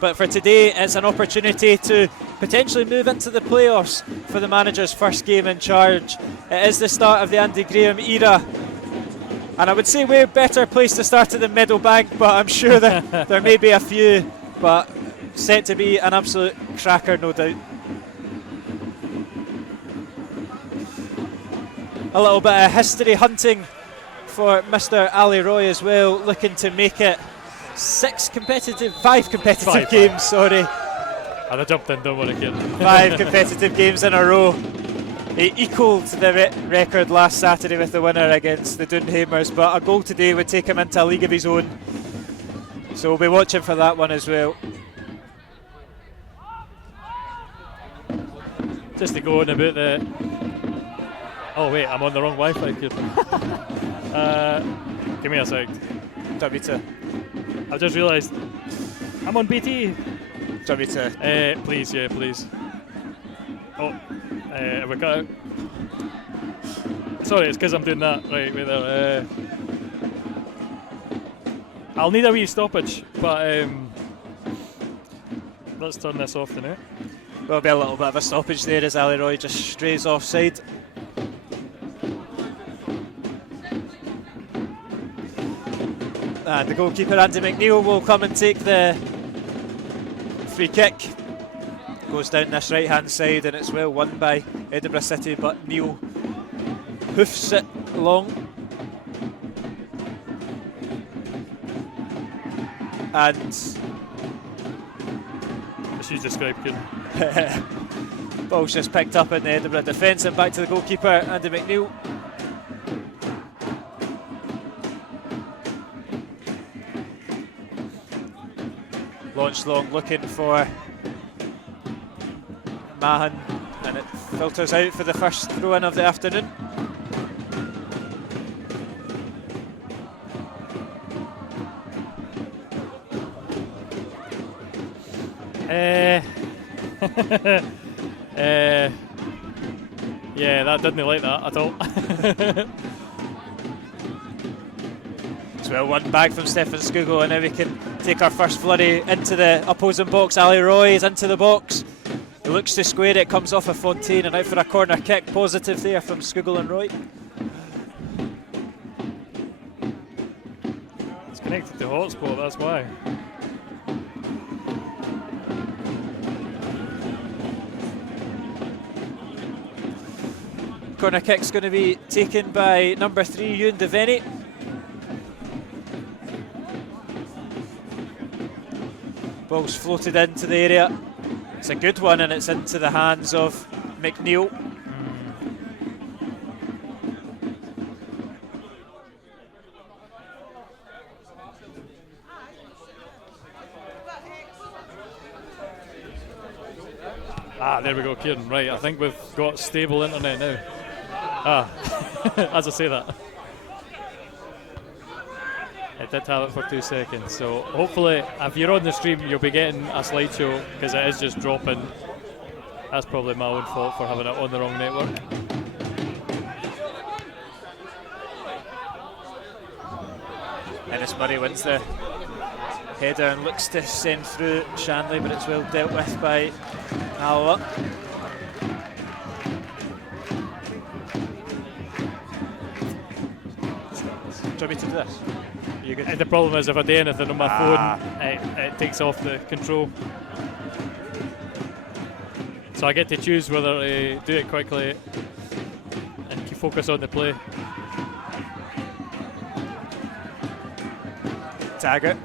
But for today, it's an opportunity to potentially move into the playoffs for the manager's first game in charge. It is the start of the Andy Graham era, and I would say we're better placed to start at the Meadowbank, but I'm sure that there may be a few, but set to be an absolute cracker, no doubt. A little bit of history hunting for Mr. Ali Roy as well, looking to make it five competitive games, sorry. And I jumped in, don't worry, Kieran. 5 competitive games in a row. He equalled the record last Saturday with the winner against the Doonhamers, but a goal today would take him into a league of his own. So we'll be watching for that one as well. Just to go on about the... Oh wait, I'm on the wrong Wi-Fi, Kieran. Give me a sec. W2. I've just realised I'm on BT. W2. Please, yeah, please. Oh, we got out. Sorry, it's because I'm doing that. Right, wait there. I'll need a wee stoppage, but let's turn this off now. There'll be a little bit of a stoppage there as Ali Roy just strays offside. And the goalkeeper Andy McNeil will come and take the free kick. Goes down this right hand side and it's well won by Edinburgh City, but Neil hoofs it long. And as you described, Kieran. ball's just picked up in the Edinburgh defence and back to the goalkeeper Andy McNeil. Launched long, looking for Mahan, and it filters out for the first throw-in of the afternoon. Yeah, that didn't like that at all. It's well one back from Stefan Skugel, and now we can take our first flurry into the opposing box. Ali Roy is into the box. He looks to square it, comes off of Fontaine and out for a corner kick. Positive there from Skugel and Roy. It's connected to hotspot, that's why. Corner kick's going to be taken by number 3, Ewan Devaney. Ball's floated into the area. It's a good one and it's into the hands of McNeil. There we go, Kieran. Right, I think we've got stable internet now. As I say that. It did have it for 2 seconds, so hopefully if you're on the stream you'll be getting a slideshow because it is just dropping. That's probably my own fault for having it on the wrong network. Ennis Murray wins the header and looks to send through Shanley, but it's well dealt with by Alva. Do you want me to do this? The problem is if I do anything on my phone, it takes off the control. So I get to choose whether to do it quickly and focus on the play. Taggart.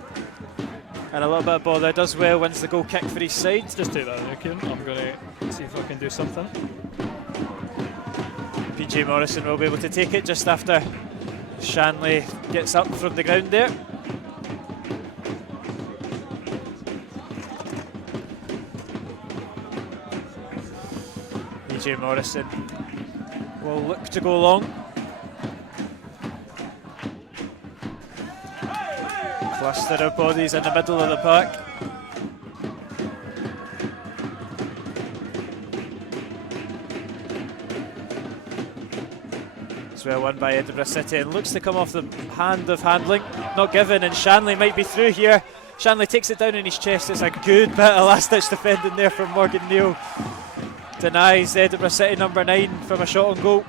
And a little bit of ball there, does well, wins the goal kick for his side. Just take that now, Kieran. I'm going to see if I can do something. PJ Morrison will be able to take it just after Shanley gets up from the ground there. PJ Morrison will look to go long. Cluster of bodies in the middle of the park. It's well won by Edinburgh City and looks to come off the hand of handling. Not given, and Shanley might be through here. Shanley takes it down in his chest. It's a good bit of last-ditch defending there from Morgan Neal. Denies Edinburgh City number 9 from a shot on goal.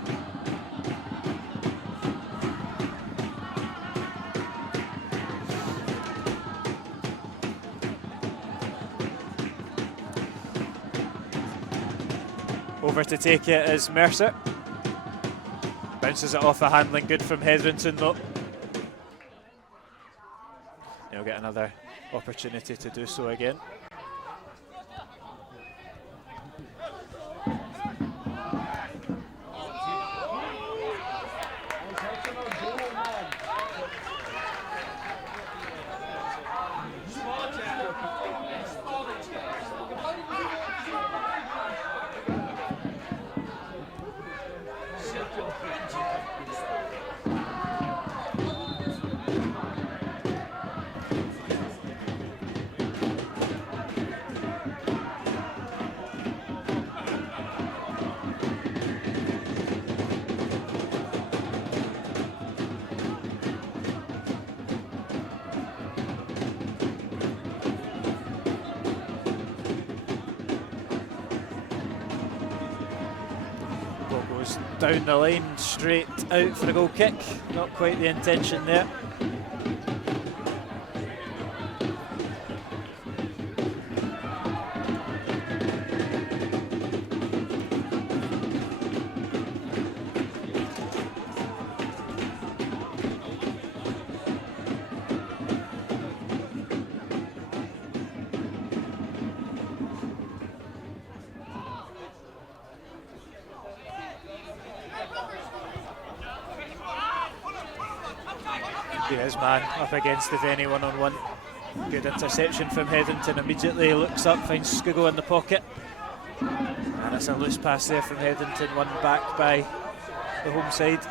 Over to take it is Mercer. Bounces it off a handling good from Hetherington though. He'll get another opportunity to do so again. Down the line, straight out for a goal kick. Not quite the intention there. His man up against the Venny one-on-one. Good interception from Hetherington. Immediately looks up, finds Skuggo in the pocket, and it's a loose pass there from Hetherington, won back by the home side.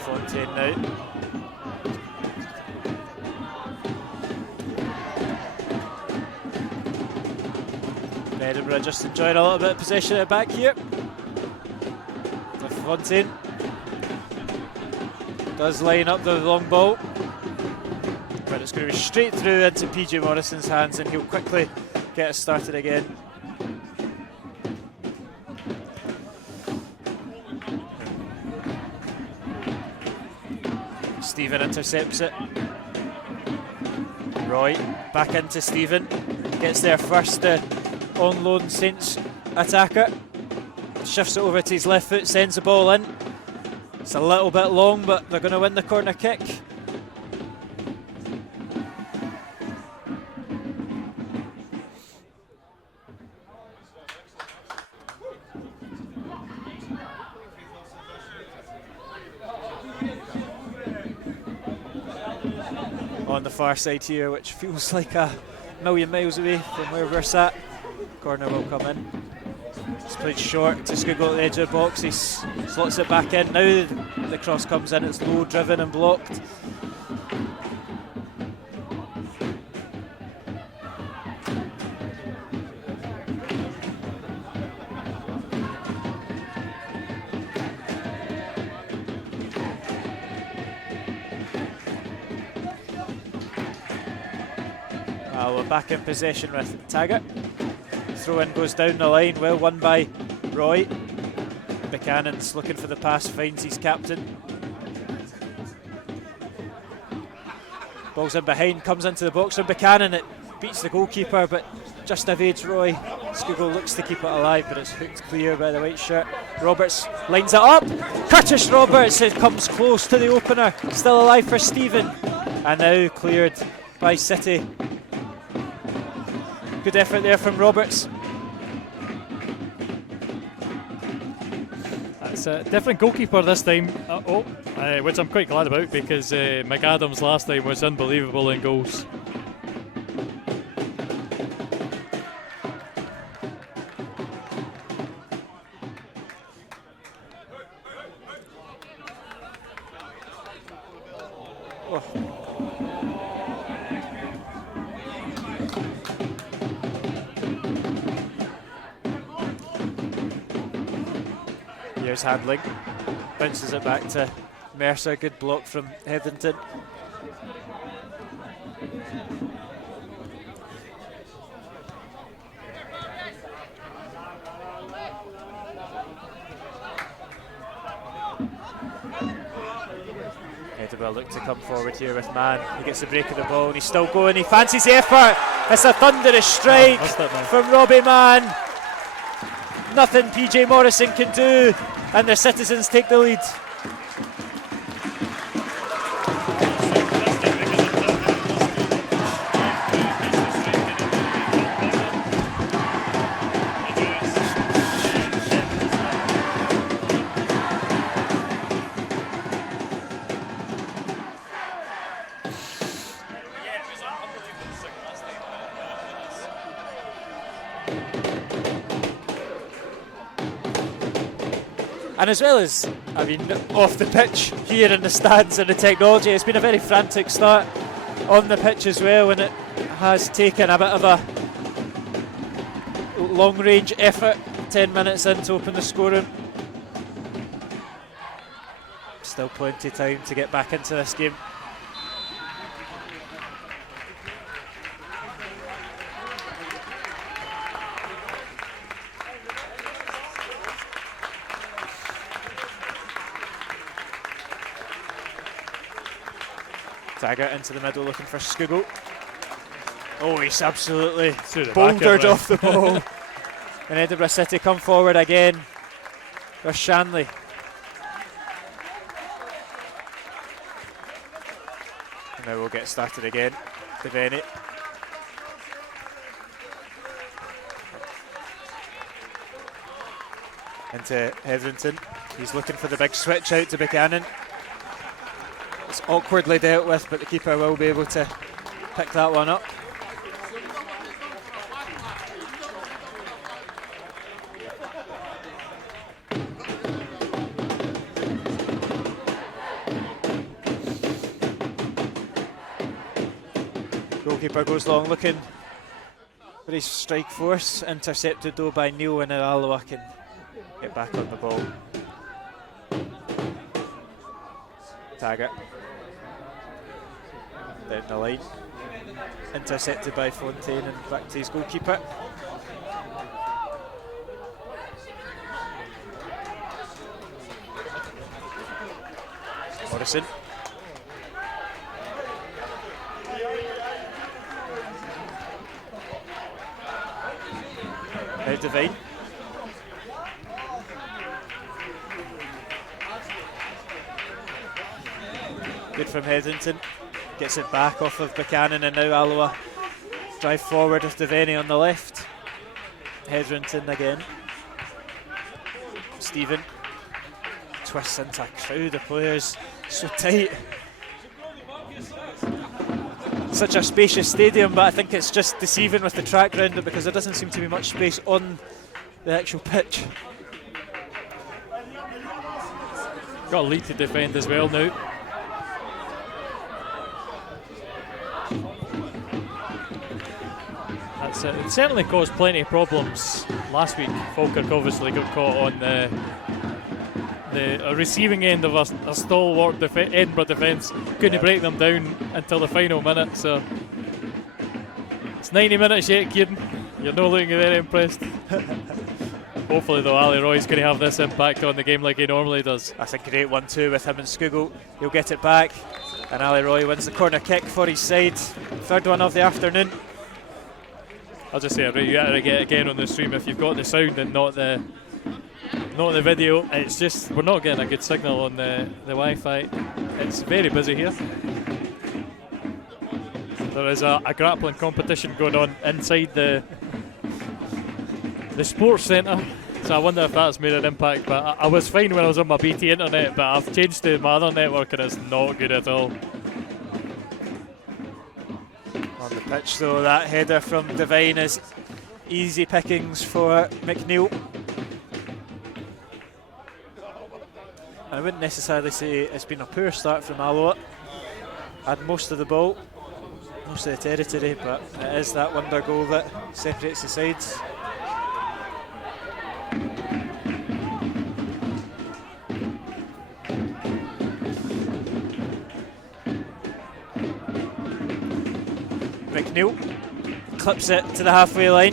Fontaine now. Edinburgh just enjoying a little bit of possession at the back here. Fontaine does line up the long ball, but it's going to be straight through into PJ Morrison's hands, and he'll quickly get us started again. Stephen intercepts it. Roy back into Stephen, gets there first, on loan Saints attacker. Shifts it over to his left foot, sends the ball in. It's a little bit long, but they're going to win the corner kick. On the far side here, which feels like a million miles away from where we're sat. Corner will come in. It's played short to Skuggo at the edge of the box. He slots it back in. Now the cross comes in. It's low, driven and blocked. We're back in possession with Taggart. Throw in goes down the line, well won by Roy. Buchanan's looking for the pass, finds his captain. Ball's in behind, comes into the box from Buchanan. It beats the goalkeeper, but just evades Roy. Skuggo looks to keep it alive, but it's hooked clear by the white shirt. Roberts lines it up. Curtis Roberts, it comes close to the opener. Still alive for Stephen. And now cleared by City. Good effort there from Roberts. It's a different goalkeeper this time, which I'm quite glad about, because McAdams last time was unbelievable in goals. Here's handling, bounces it back to Mercer. Good block from Hetherington. Edinburgh look to come forward here with Mann. He gets the break of the ball and he's still going. He fancies the effort. It's a thunderous strike from Robbie Mann. Nothing PJ Morrison can do, and the Citizens take the lead. And as well as, I mean, off the pitch here in the stands and the technology, it's been a very frantic start on the pitch as well, and it has taken a bit of a long-range effort 10 minutes in to open the scoring. Still plenty of time to get back into this game. Taggart into the middle looking for Skugel. Oh, he's absolutely bouldered off the ball. And Edinburgh City come forward again. There's Shanley. And now we'll get started again. Devaney. Into Hetherington. He's looking for the big switch out to Buchanan. It's awkwardly dealt with, but the keeper will be able to pick that one up. Goalkeeper goes long looking for his strike force, intercepted though by Neil, and now Alloa can get back on the ball. Taggart down the line, intercepted by Fontaine and back to his goalkeeper. Morrison. Now Devine. Good from Hetherington. Gets it back off of Buchanan, and now Alloa drive forward with Devaney on the left. Hetherington again. Stephen twists into a crowd of players. So tight. Such a spacious stadium, but I think it's just deceiving with the track round it because there doesn't seem to be much space on the actual pitch. Got a lead to defend as well now. That's it. It certainly caused plenty of problems last week. Falkirk obviously got caught on the receiving end of a stalwart Edinburgh defence. Couldn't break them down until the final minute. So it's 90 minutes yet, Kieran. You're not looking very impressed. Hopefully, though, Ali Roy's going to have this impact on the game like he normally does. That's a great 1-2 with him and Skugel. He'll get it back, and Ali Roy wins the corner kick for his side. Third one of the afternoon. I'll just say, you got to get it again on the stream if you've got the sound and not the video. It's just we're not getting a good signal on the Wi-Fi. It's very busy here. There is a grappling competition going on inside the sports centre, so I wonder if that's made an impact. But I was fine when I was on my BT internet, but I've changed to my other network and it's not good at all. On the pitch though, that header from Devine is easy pickings for McNeil. I wouldn't necessarily say it's been a poor start from Alloa. Had most of the ball, most of the territory, but it is that wonder goal that separates the sides. McNeil clips it to the halfway line.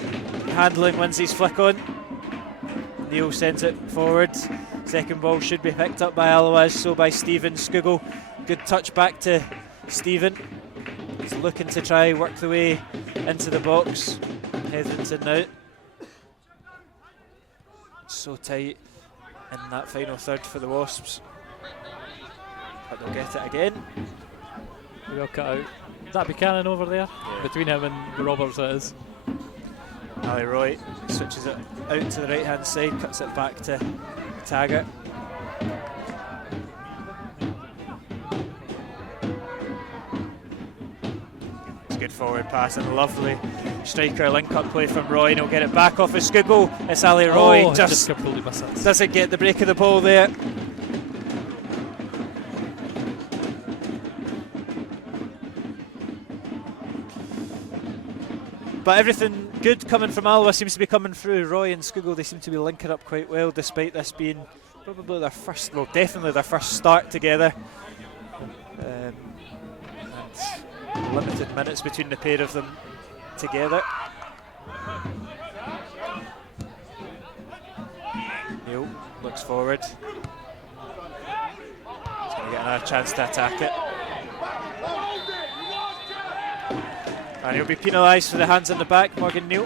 Handling wins his flick on. Neil sends it forward. Second ball should be picked up by Alawaz, so by Stephen Skugel. Good touch back to Stephen. He's looking to try work the way into the box. Hetherington now. So tight in that final third for the Wasps. But they'll get it again. We'll cut out. Is that Buchanan over there? Yeah. Between him and Roberts it is. Ali Roy switches it out to the right hand side, cuts it back to Taggart. It's a good forward pass and a lovely striker link up play from Roy, and he'll get it back off of Skugel. It's Ali Roy, just completely missed it. Doesn't get the break of the ball there. But everything good coming from Alloa seems to be coming through. Roy and Skugel, they seem to be linking up quite well, despite this being probably their first, well, definitely their first start together. And limited minutes between the pair of them together. Neil looks forward. He's going to get another chance to attack it. And he'll be penalised for the hands on the back, Morgan Neal.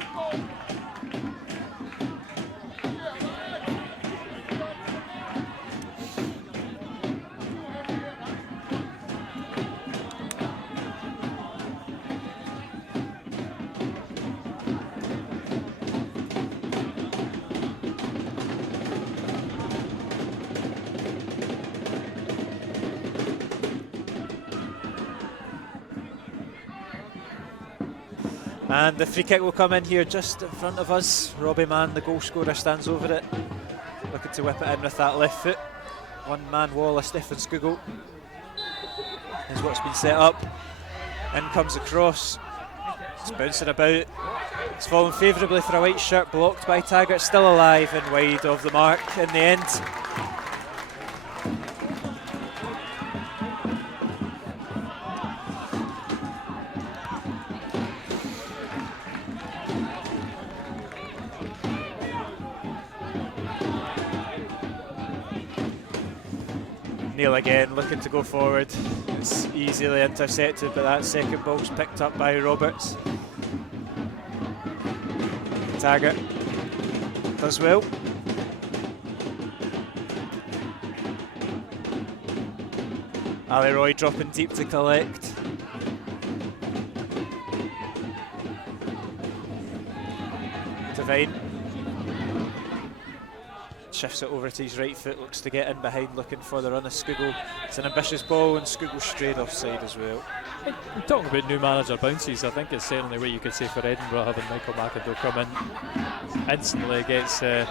And the free kick will come in here just in front of us. Robbie Mann, the goal scorer, stands over it, looking to whip it in with that left foot. One man wall of Stefan Skugel is what's been set up. In comes the cross. It's bouncing about. It's fallen favourably for a white shirt, blocked by Taggart, still alive and wide of the mark in the end. Neil again looking to go forward. It's easily intercepted, but that second ball's picked up by Roberts. Taggart does well. Ali Roy dropping deep to collect. Devine shifts it over to his right foot, looks to get in behind, looking for the run of Skugel. It's an ambitious ball, and Skugel straight offside as well. We're talking about new manager bounces. I think it's certainly what you could say for Edinburgh, having Michael McIndoe come in. Instantly gets a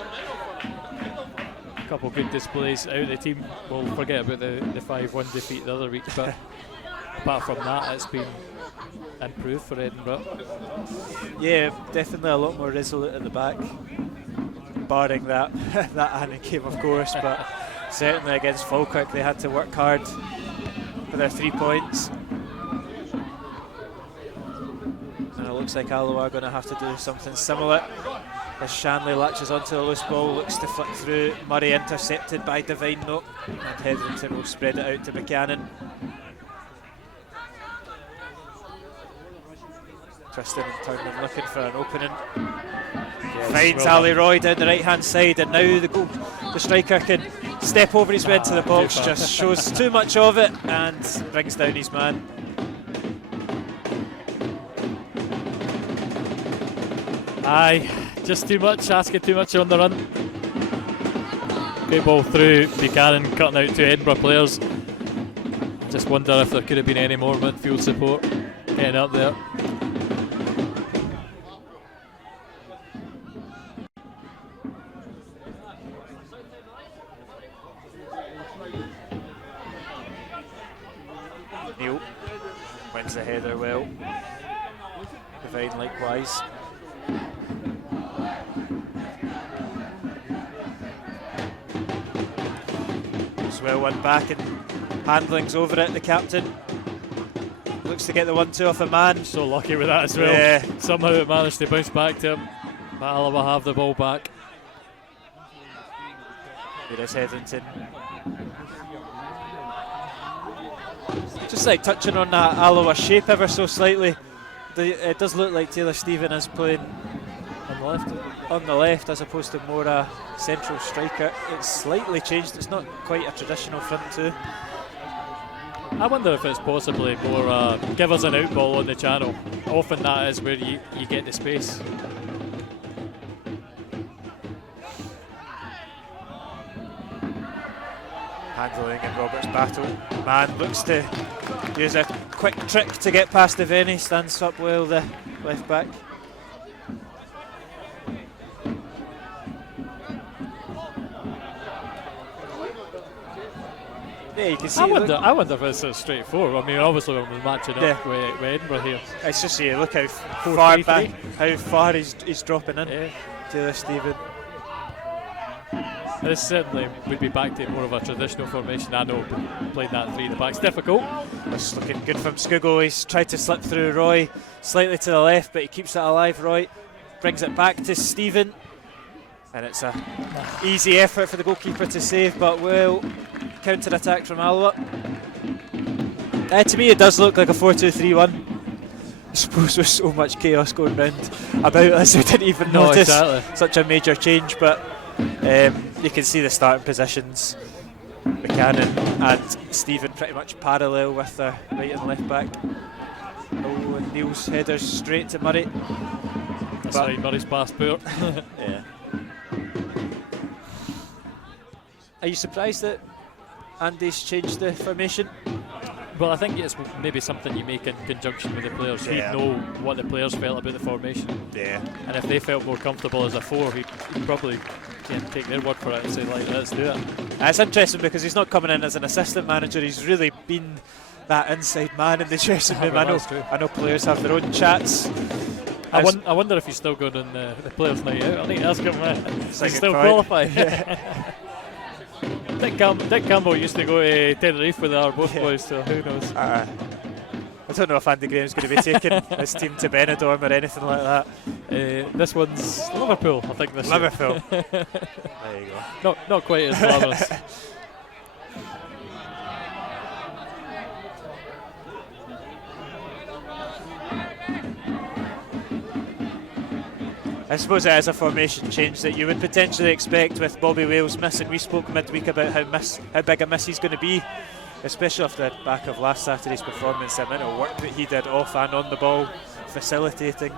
couple of good displays out of the team. We'll forget about the 5-1 defeat the other week, but apart from that, it's been improved for Edinburgh. Yeah, definitely a lot more resolute at the back, barring that that Annan game, of course, but certainly against Falkirk they had to work hard for their 3 points. And it looks like Alloa are going to have to do something similar as Shanley latches onto the loose ball, looks to flick through. Murray intercepted by Devine though, and Hetherington will spread it out to Buchanan. Twisting and turning, looking for an opening. Finds Ali Roy down the right hand side, and now the striker can step over his way into the box, just shows too much of it and brings down his man. Aye, just too much, asking too much on the run. Great ball through, Buchanan cutting out two Edinburgh players. Just wonder if there could have been any more midfield support getting up there. Neil wins the header well. Devine likewise. As well one back, and handling's over it, the captain. looks to get the 1-2 off a man. So lucky with that as well. Yeah. Somehow it managed to bounce back to him. But Alloa have the ball back. Here's Hetherington. Just like touching on that Alloa shape ever so slightly. It does look like Taylor Stephen is playing on the left as opposed to more a central striker. It's slightly changed. It's not quite a traditional front two. I wonder if it's possibly more give us an out ball on the channel. Often that is where you get the space. Handling in Roberts' battle. Man looks to use a quick trick to get past Devaney. Stands up well, the left back. Yeah, you can see. I wonder if it's straightforward. I mean, obviously we're matching up with Edinburgh here. It's just look how far back, how far he's dropping in. Yeah. Taylor Stephen. This certainly would be back to more of a traditional formation. I know playing that three in the back is difficult. It's looking good from Skuggo. He's tried to slip through Roy, slightly to the left, but he keeps it alive. Roy brings it back to Stephen, and it's a easy effort for the goalkeeper to save, but will counter attack from Alloa. To me, it does look like a 4-2-3-1. I suppose with so much chaos going round about us, we didn't even notice such a major change, but. You can see the starting positions. Buchanan and Stephen pretty much parallel with their right and left back. Oh, and Neil's headers straight to Murray. That's right, Murray's pass poor. Yeah. Are you surprised that Andy's changed the formation? Well, I think it's maybe something you make in conjunction with the players. He'd know what the players felt about the formation. Yeah. And if they felt more comfortable as a four, he'd probably take their word for it and say, like, let's do it. It's interesting because he's not coming in as an assistant manager. He's really been that inside man in the dressing room. I know players have their own chats. I wonder if he's still going on the players' night out. I think that's going to he's still point. qualified. Yeah. Dick Campbell used to go to Tenerife with our both boys, so who knows. I don't know if Andy Graham's going to be taking his team to Benidorm or anything like that. This one's Liverpool, I think. Liverpool. There you go. Not quite as glamorous. I suppose it is a formation change that you would potentially expect with Bobby Wales missing. We spoke midweek about how big a miss he's going to be, especially off the back of last Saturday's performance, the amount of work that he did off and on the ball, facilitating.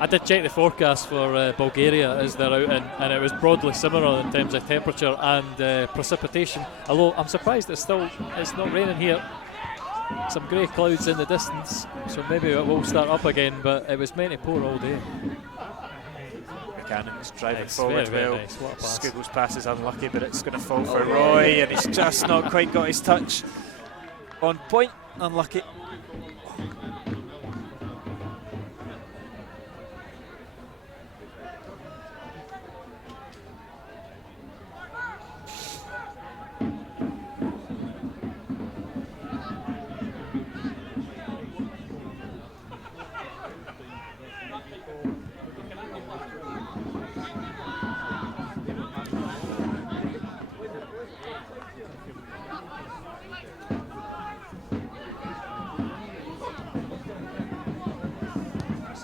I did check the forecast for Bulgaria as they're out, and it was broadly similar in terms of temperature and precipitation. Although I'm surprised it's not raining here. Some grey clouds in the distance, so maybe it will start up again, but it was meant to pour all day. Buchanan's driving forward very, very well. nice. What a pass. Scoogle's pass is unlucky, but it's going to fall for Roy, and he's just not quite got his touch on point. Unlucky.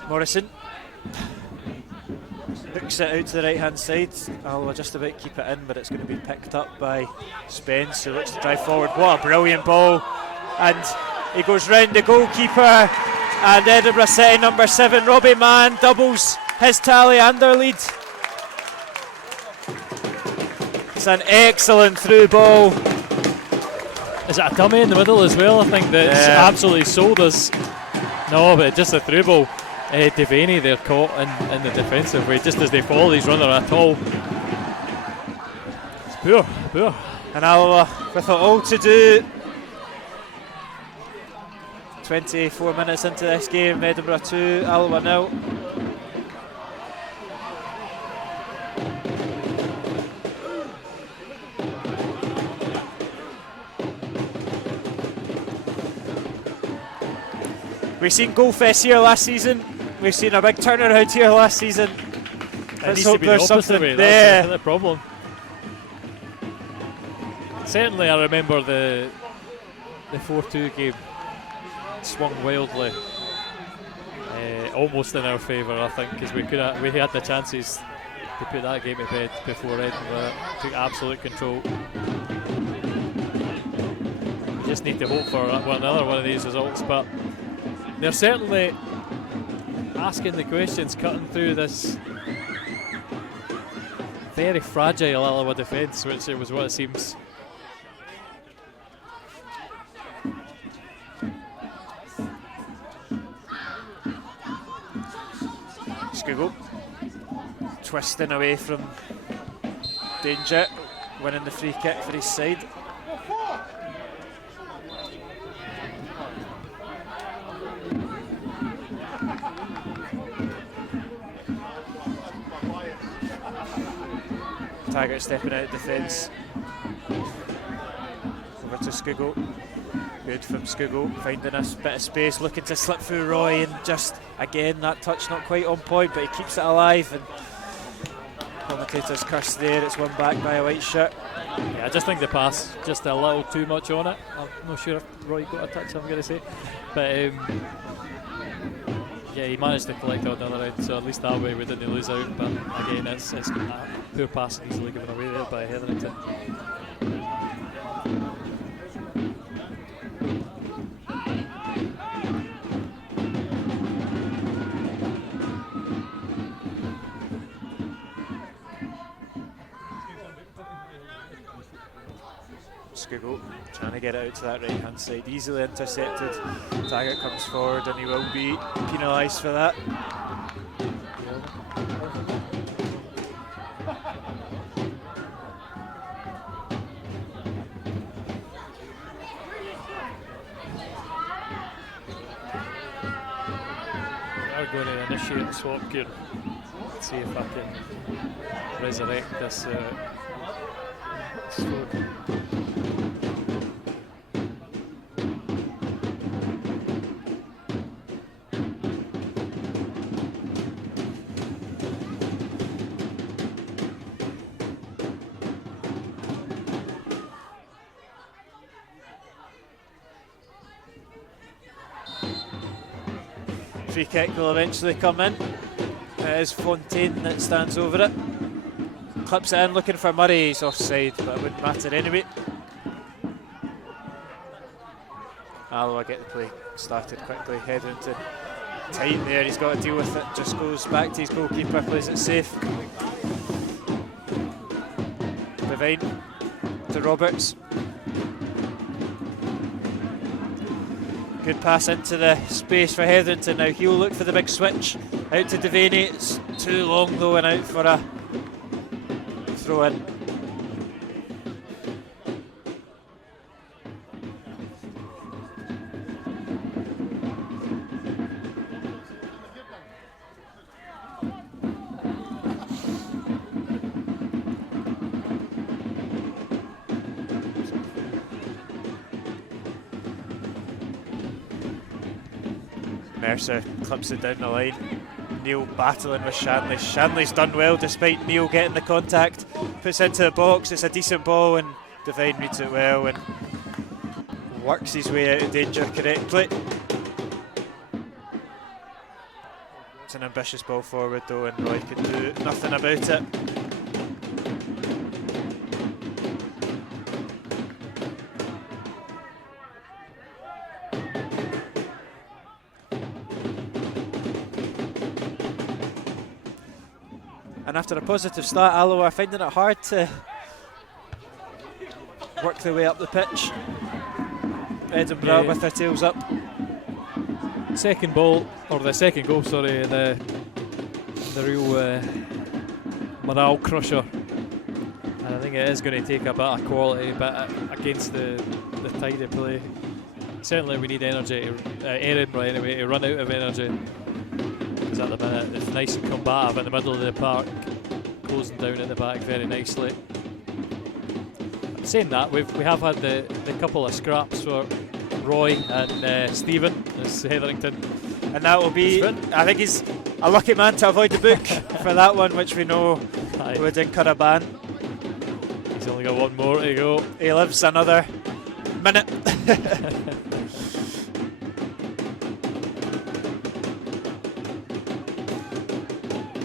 Morrison hooks it out to the right hand side. I'll just about keep it in, but it's going to be picked up by Spence, who looks to drive forward. What a brilliant ball! And he goes round the goalkeeper, and Edinburgh City number 7 Robbie Mann doubles his tally and their lead. It's an excellent through ball. Is it a dummy in the middle as well? I think that's absolutely sold us. No, but just a through ball. Devaney, they're caught in the defensive way just as they follow these runner at all. It's poor. And Alloa with it all to do. 24 minutes into this game, Edinburgh 2, Alloa 0. We've seen Goalfest here last season. We've seen a big turnaround here last season. It needs to be the opposite way. That's the problem. Certainly, I remember the 4-2 game swung wildly, almost in our favour. I think because we had the chances to put that game to bed before Edinburgh took absolute control. We just need to hope for another one of these results, but they're certainly asking the questions, cutting through this very fragile Alloa defence, which it was what it seems. Skugel twisting away from danger, winning the free kick for his side. Taggart stepping out of defence. Over to Skugel. Good from Skugel, finding a bit of space, looking to slip through Roy, and just again that touch not quite on point, but he keeps it alive. And commentators curse there. It's won back by a white shirt. Yeah, I just think the pass just a little too much on it. I'm not sure if Roy got a touch, I'm going to say, but yeah, he managed to collect on the other end, so at least that way we didn't lose out. But again, it's a poor pass easily given away there by Hetherington. Skugel trying to get it out to that right hand side, easily intercepted. Taggart comes forward and he will be penalised for that. I'm going to initiate a swap gear. Let's see if I can resurrect this sword. Free kick will eventually come in. It is Fontaine that stands over it. Clips it in, looking for Murray. He's offside, but it wouldn't matter anyway. Alloa get the play started quickly. Hetherington tight there, he's got to deal with it. Just goes back to his goalkeeper, plays it safe. Devine to Roberts. Good pass into the space for Hetherington. Now he'll look for the big switch out to Devaney. It's too long though, and out for a throw in. Mercer clips it down the line. Neil battling with Shanley. Shanley's done well despite Neil getting the contact. Puts into the box, it's a decent ball, and Devine reads it well and works his way out of danger correctly. It's an ambitious ball forward though, and Roy can do nothing about it. And after a positive start, Alloa are finding it hard to work their way up the pitch. Edinburgh with their tails up. Second goal, sorry, the real morale crusher. And I think it is going to take a bit of quality, but against the tide of play, certainly we need energy, Edinburgh anyway, to run out of energy. Because at the minute it's nice and combative in the middle of the park, closing down at the back very nicely. Saying that, we have had the couple of scraps where Roy and Stephen as Hetherington. And that will be, I think he's a lucky man to avoid the book for that one, which we know would incur a ban. He's only got one more to go. He lives another minute.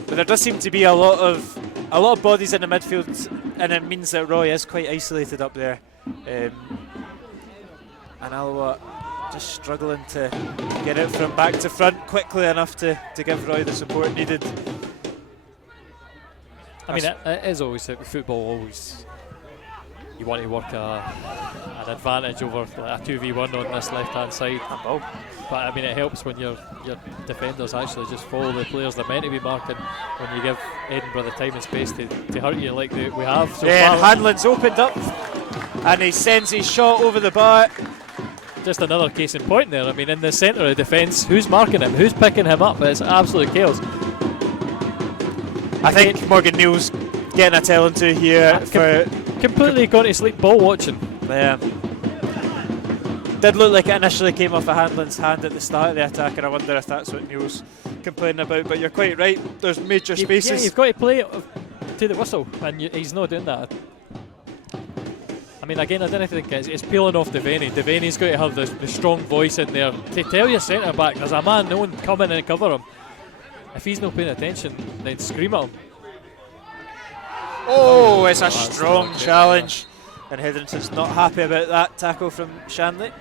But there does seem to be a lot of bodies in the midfield, and it means that Roy is quite isolated up there. And Alloa just struggling to get it from back to front quickly enough to give Roy the support needed. I mean, it is always football. Always, you want to work an advantage over like a 2v1 on this left-hand side. But I mean, it helps when your defenders actually just follow the players they're meant to be marking. When you give Edinburgh the time and space to hurt you like we have. So yeah, and Hanlon's opened up, and he sends his shot over the bar. Just another case in point there. I mean, in the centre of defence, who's marking him? Who's picking him up? It's absolute chaos. I think Morgan Neal's getting a telling to here. Completely gone to sleep ball watching. Did look like it initially came off a Hanlon's hand at the start of the attack, and I wonder if that's what Neal's complaining about. But you're quite right, there's major spaces. Yeah, you've got to play to the whistle, and he's not doing that. I mean, again, I don't think it's peeling off Devaney. Devaney's got to have the strong voice in there to tell your centre back there's a man, no one come in and cover him. If he's not paying attention, then scream at him. Oh, it's a strong challenge, and Hetherington's not happy about that tackle from Shanley.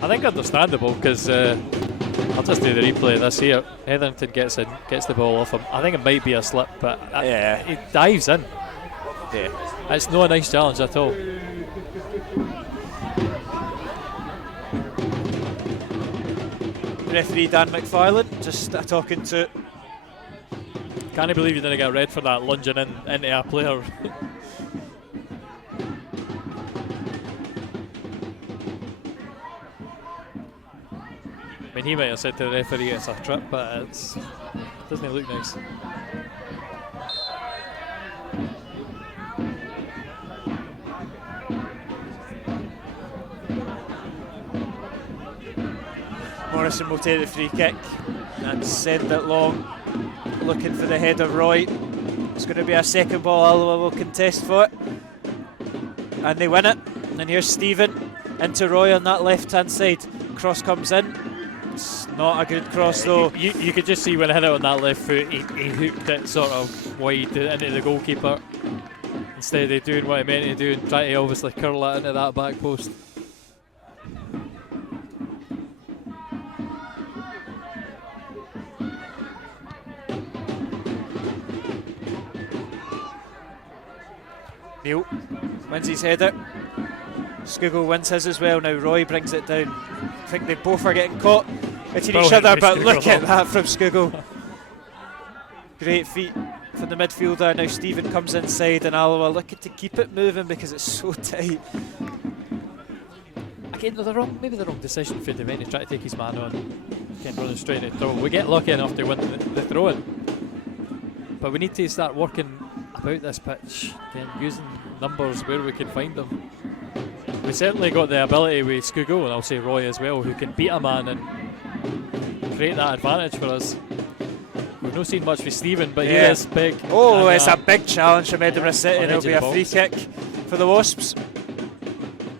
I think understandable, because I'll just do the replay of this here. Hetherington gets the ball off him. I think it might be a slip, but he dives in. Yeah, it's not a nice challenge at all. Referee Dan McFarlane just talking to. Can't believe you didn't get red for that, lunging into a player. I mean, he might have said to the referee it's a trip, but it doesn't look nice. Morrison will take the free kick and send it long, looking for the head of Roy. It's going to be a second ball Alloa will contest for it, and they win it. And here's Stephen into Roy on that left hand side. Cross comes in. It's not a good cross though. You could just see when I hit it on that left foot, he hooked it sort of wide into the goalkeeper instead of doing what he meant to do and try to obviously curl it into that back post. Neal wins his header. Skugel wins his as well. Now Roy brings it down. I think they both are getting caught between each other, but look at that from Skugel. Great feet from the midfielder. Now Stephen comes inside, and Alloa looking to keep it moving because it's so tight. Again, maybe the wrong decision for Devaney to try to take his man on. Again, running straight into throw. We get lucky enough to win the throw-in, but we need to start working about this pitch, again, using numbers where we can find them. We certainly got the ability with Skugel, and I'll say Roy as well, who can beat a man and create that advantage for us. We've not seen much with Stephen, but he is big. Oh, it's a big challenge from Edinburgh City, and it'll be a free kick for the Wasps.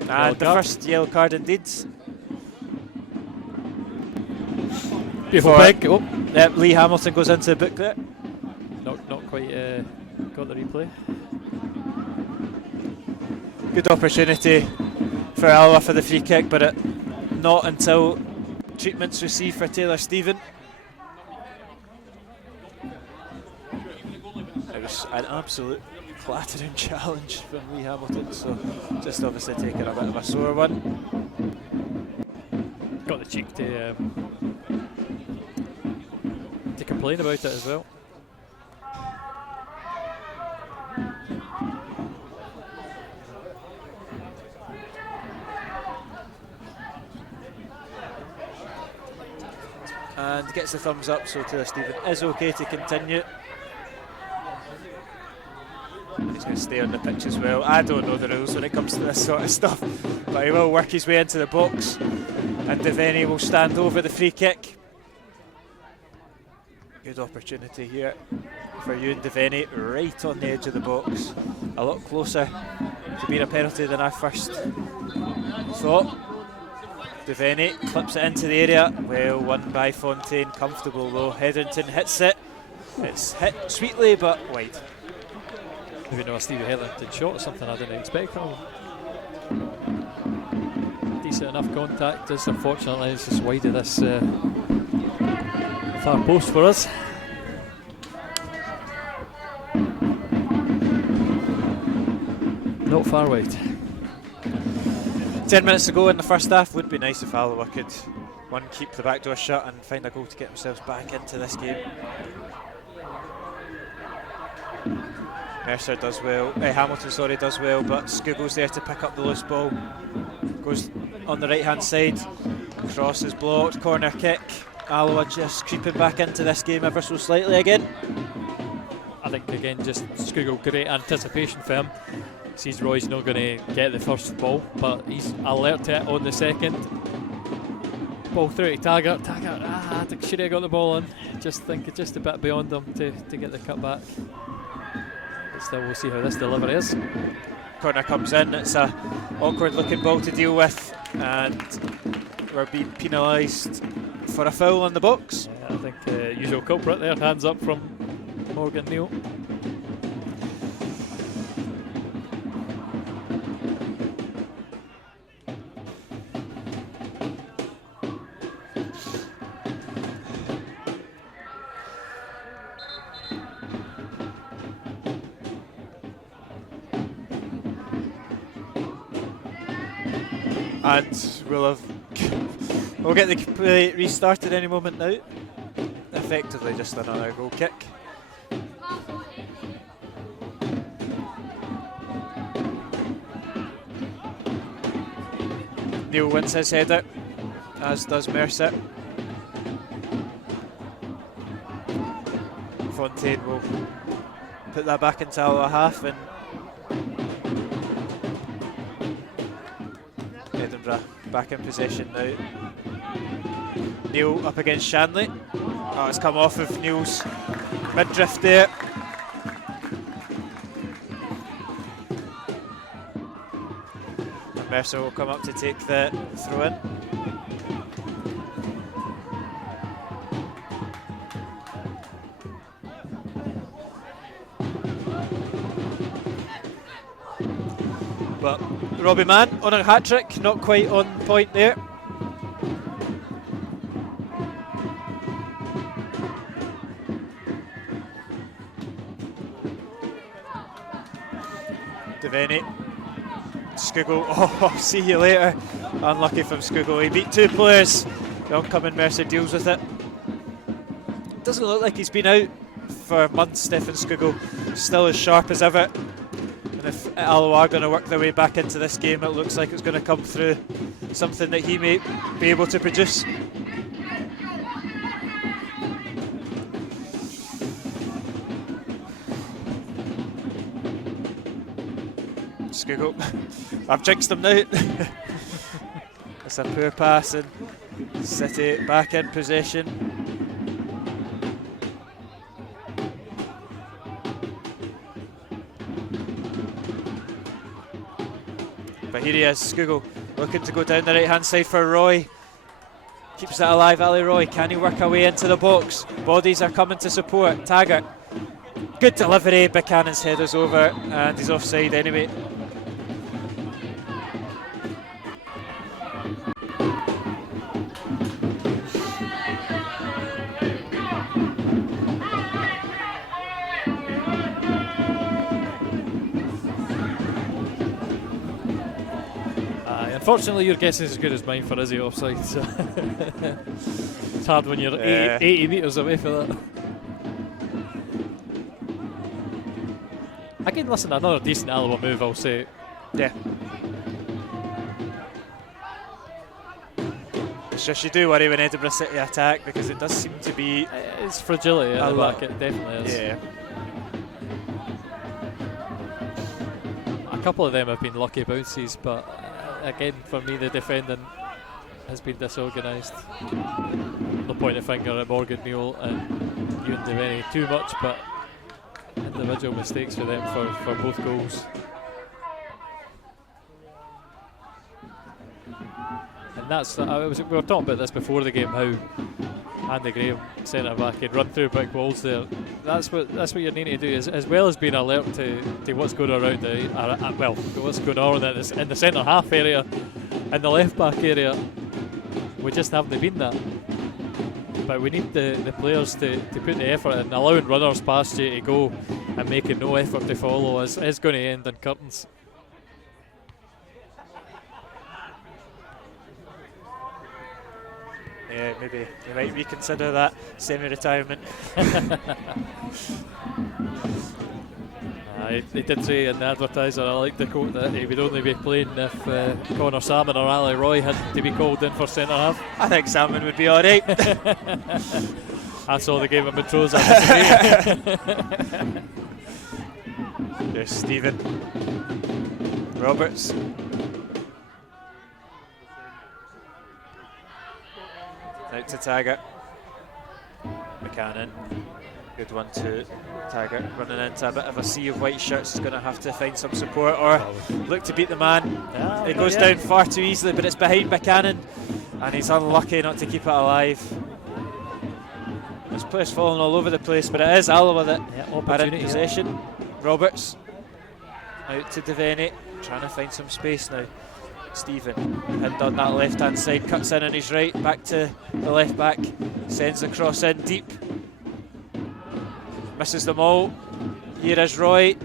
And the first yellow card indeed. Beautiful pick. Oh. Yep, Lee Hamilton goes into the book there. Not quite got the replay. Good opportunity for Alloa for the free kick, but not until treatment's received for Taylor Stephen. It was an absolute clattering challenge from Lee Hamilton, so just obviously taking a bit of a sore one. Got the cheek to complain about it as well. And gets the thumbs up, so Taylor Stephen is okay to continue. he's going to stay on the pitch as well. I don't know the rules when it comes to this sort of stuff, but he will work his way into the box, and Devaney will stand over the free kick. Good opportunity here for Ewan Devaney, right on the edge of the box. A lot closer to being a penalty than I first thought. Devaney clips it into the area. Well won by Fontaine, comfortable though. Hetherington hits it. It's hit sweetly but wide. Maybe not a Stevie Hetherington shot or something I didn't expect from him. Decent enough contact, just unfortunately it's just wide of this far post for us. Not far wide. 10 minutes to go in the first half. Would be nice if Alloa could, one, keep the back door shut and find a goal to get themselves back into this game. Mercer does well, Hamilton does well, but Scoogle's there to pick up the loose ball. Goes on the right hand side, cross is blocked, corner kick. Alloa just creeping back into this game ever so slightly again. I think again just Scoogle, great anticipation for him. Sees Roy's not going to get the first ball, but he's alert to it on the second. Ball through to Taggart. Taggart, I think should have got the ball in. Just think it's just a bit beyond him to get the cut back. But still, we'll see how this delivery is. Corner comes in, it's a awkward looking ball to deal with, and we're being penalised for a foul on the box. Yeah, I think usual culprit there, hands up from Morgan Neal. And we'll get the play restarted any moment now. Effectively just another goal kick. Neil wins his header, as does Mercer. Fontaine will put that back into our half, and Edinburgh back in possession now. Neil up against Shanley. Oh, it's come off of Neil's mid-drift there. And Mercer will come up to take the throw in. But Robbie Mann on a hat-trick, not quite on point there. Devaney, Scoogle, oh, see you later. Unlucky from Scoogle, he beat two players. The oncoming Mercer deals with it. Doesn't look like he's been out for months, Stefan Scoogle. Still as sharp as ever. And if Alloa are going to work their way back into this game, it looks like it's going to come through something that he may be able to produce. Scoogle, I've jinxed him now. It's a poor pass, and City back in possession. But here he is, Scoogle, looking to go down the right hand side for Roy. Keeps that alive, Ali Roy. Can he work away into the box? Bodies are coming to support. Taggart, good delivery. Buchanan's header's over, and he's offside anyway. Unfortunately, your guess is as good as mine for is he offside. So it's hard when you're 80 metres away for that. Again, listen, another decent Alloa move, I'll say. Yeah. It's just you do worry when Edinburgh City attack, because it does seem to be... It's fragility at the back, it definitely is. Yeah. couple of them have been lucky bounces, but again, for me, the defending has been disorganised. No point of finger at Morgan Neal and Ewan Devaney too much, but individual mistakes for them for both goals. And that's, we were talking about this before the game, how Andy Graham, centre back, had run through brick walls there. That's what you need to do, as well as being alert to what's going around what's going on in the centre half area and the left back area. We just haven't been that. But we need the players to put the effort in. Allowing runners past you to go and making no effort to follow is going to end in curtains. Yeah, maybe you might reconsider that semi-retirement. He did say in the advertiser, I like the quote, that he would only be playing if Connor Salmon or Ali Roy had to be called in for centre half. I think Salmon would be alright. I saw the game at Montrose. There's Stephen Roberts. Out to Taggart. Buchanan. Good one to Taggart, running into a bit of a sea of white shirts. He's going to have to find some support or look to beat the man. It goes down far too easily, but it's behind Buchanan and he's unlucky not to keep it alive. This player's falling all over the place, but it is Alloa that are in possession. Roberts out to Devaney, trying to find some space now. Stephen pinned on that left hand side, cuts in on his right, back to the left back, sends the cross in deep. Misses them all. Here is Roy.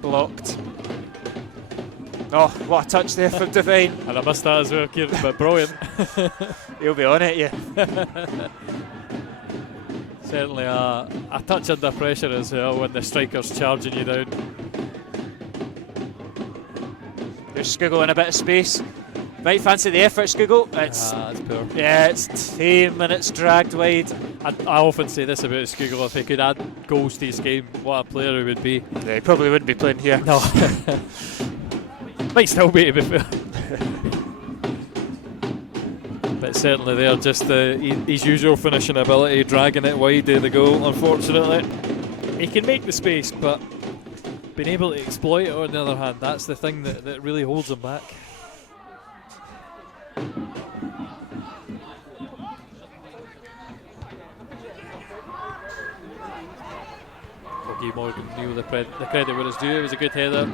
Blocked. Oh, what a touch there from Devine. And I missed that as well, Kieran, but brilliant. He'll be on it, yeah. Certainly a touch under pressure as well when the striker's charging you down. There's Skugel in a bit of space. Might fancy the effort, Skugel. It's poor. Yeah, it's tame and it's dragged wide. I often say this about Skugel, if he could add goals to his game, what a player he would be. Yeah, he probably wouldn't be playing here. No. Might still be, to be fair. But certainly there, just his usual finishing ability, dragging it wide of the goal, unfortunately. He can make the space, but being able to exploit it on the other hand, that's the thing that really holds him back. We'll give Morgan Neal the credit where it's due. It was a good header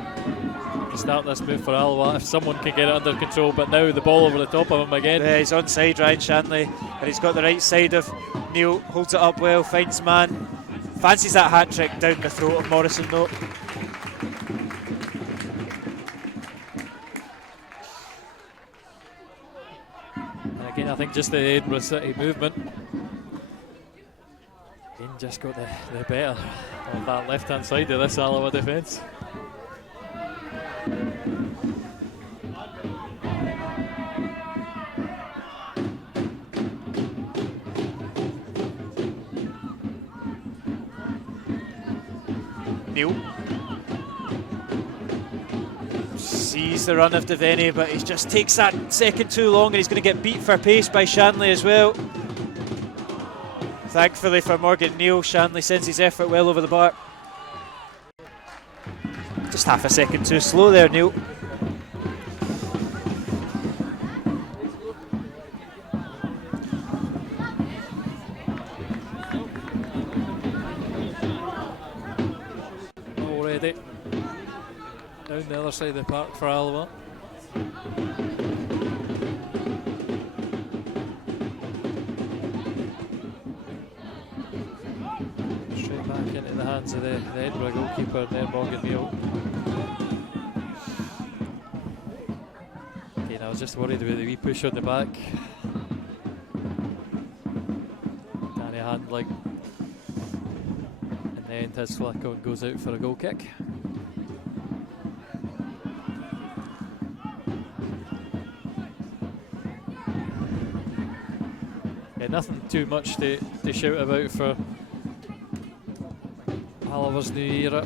to start this move for Alloa, if someone can get it under control, but now the ball over the top of him again. Yeah, he's onside, Ryan Shanley, and he's got the right side of Neal, holds it up well, finds man, fancies that hat-trick down the throat of Morrison though. And again, I think just the Edinburgh City movement again just got the better of that left-hand side of this Alloa defence. Neal sees the run of Devaney, but he just takes that second too long and he's going to get beat for pace by Shanley as well. Thankfully for Morgan Neal, Shanley sends his effort well over the bar. Just half a second too slow there, Neal. Already down the other side of the park for Alloa. Straight back into the hands of the Edinburgh goalkeeper and then Morgan Neal. Again, I was just worried about the wee push on the back. Danny handling. And then his flick on goes out for a goal kick. Yeah, nothing too much to shout about for Alloa's new era.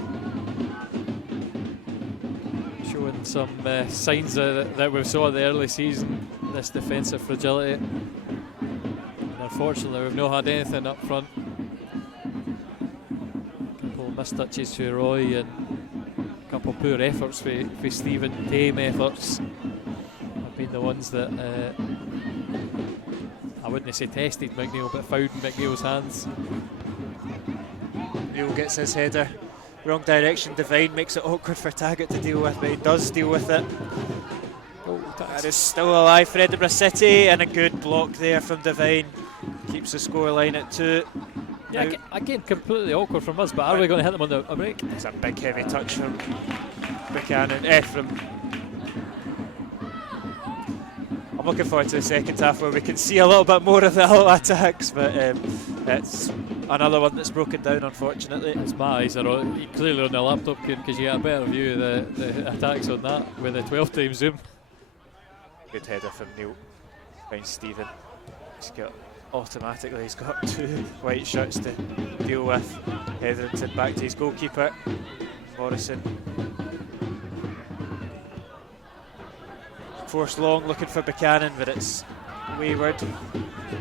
Show showing some signs that we saw in the early season, this defensive fragility. And unfortunately, we've not had anything up front. A couple of missed touches for Roy and a couple of poor efforts for Stephen. Tame efforts have been the ones that I wouldn't say tested McNeil, but found McNeil's hands. Neil gets his header wrong direction. Devine makes it awkward for Taggart to deal with, but he does deal with it. That is still alive for Edinburgh City, and a good block there from Devine. Keeps the scoreline at 2. Yeah, again, completely awkward from us, but are we going to hit them on a break? It's a big heavy touch from Buchanan. I'm looking forward to the second half where we can see a little bit more of the Alloa attacks, but it's another one that's broken down, unfortunately. As my eyes are clearly on the laptop, because you get a better view of the attacks on that with a 12-time zoom. Good header from Neil. Finds Stephen. He's got 2 white shirts to deal with. Hetherington back to his goalkeeper, Morrison. Force long, looking for Buchanan, but it's wayward.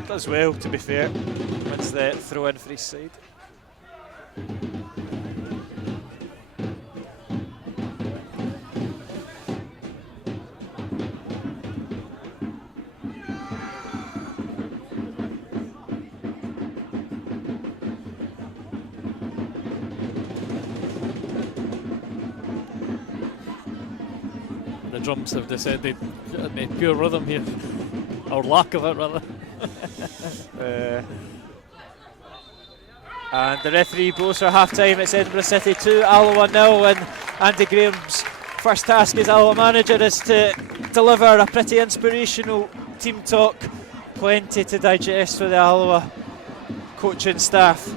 Does well, to be fair. Wins the throw in for his side. The drums have descended in pure rhythm here, or lack of it rather. And the referee blows for half time. It's Edinburgh City 2, Alloa 0, and Andy Graham's first task as Alloa manager is to deliver a pretty inspirational team talk. Plenty to digest for the Alloa coaching staff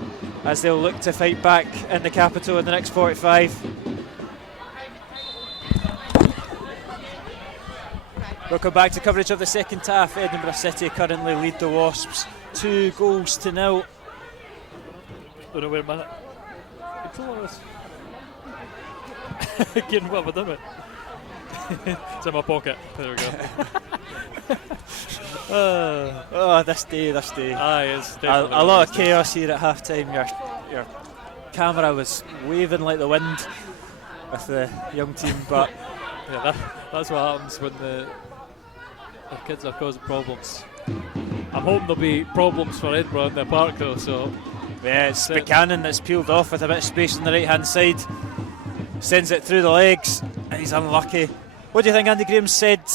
as they'll look to fight back in the capital in the next 45. Welcome back to coverage of the second half. Edinburgh City currently lead the Wasps 2-0. Don't know where a minute. Control this. Kieran, what have I done with it? It's in my pocket. There we go. This day. Aye, it's A lot of chaos here at half time. Your camera was waving like the wind with the young team, but yeah, that's what happens when the kids are causing problems. I'm hoping there'll be problems for Edinburgh in the park though, so. Yeah, it's Buchanan that's peeled off with a bit of space on the right hand side. Sends it through the legs, and he's unlucky. What do you think Andy Graham said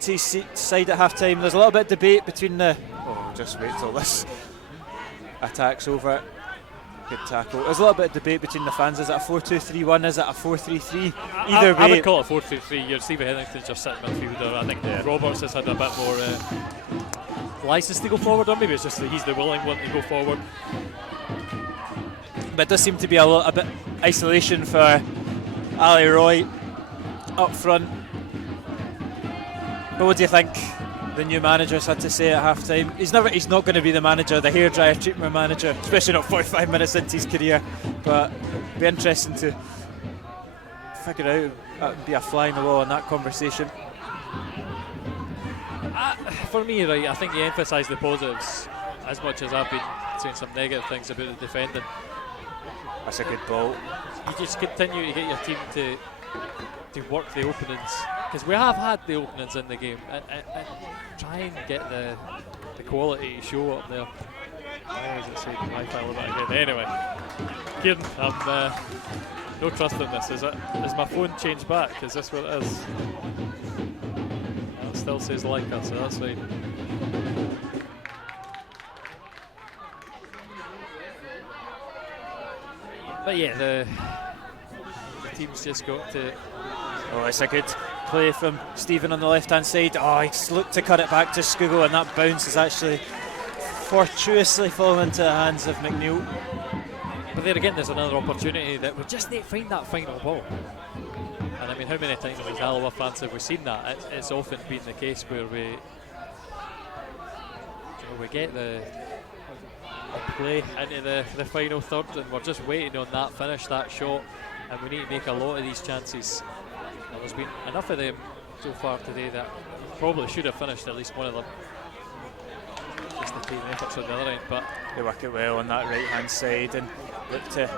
to his side at half time? There's a little bit of debate between the. We'll just wait till this attack's over. Good tackle. There's a little bit of debate between the fans. Is it a 4-2-3-1? Is it a 4-3-3? Either way. I would call it 4-3-3. You're Stephen Hetherington's just sitting midfielder. I think Roberts has had a bit more license to go forward, or maybe it's just that he's the willing one to go forward. But it does seem to be a bit isolation for Ali Roy up front. But what do you think the new manager's had to say at half time? He's not going to be the manager, the hairdryer treatment manager, especially not 45 minutes into his career. But it'd be interesting to figure out. That would be a fly in the wall in that conversation. For me, right, I think you emphasise the positives as much as I've been saying some negative things about the defending. That's a good ball. You just continue to get your team to work the openings, because we have had the openings in the game, and try and get the quality to show up there. Why is it saying my file about again? Anyway, Kieran, I'm no trust in this. Is my phone changed back? Is this what it is? It still says Leica, so that's fine. But yeah, the team's just got to. Oh, it's a good play from Stephen on the left-hand side. Oh, he's looked to cut it back to Skugel, and that bounce is actually fortuitously fallen into the hands of McNeil. But there again, there's another opportunity that we just need to find that final ball. And I mean, how many times as Alloa fans have we seen that? It's often been the case where we get the play into the final third, and we're just waiting on that finish, that shot, and we need to make a lot of these chances. there's been enough of them so far today that probably should have finished at least one of them. Just the team efforts on the other end, but they work it well on that right hand side and look to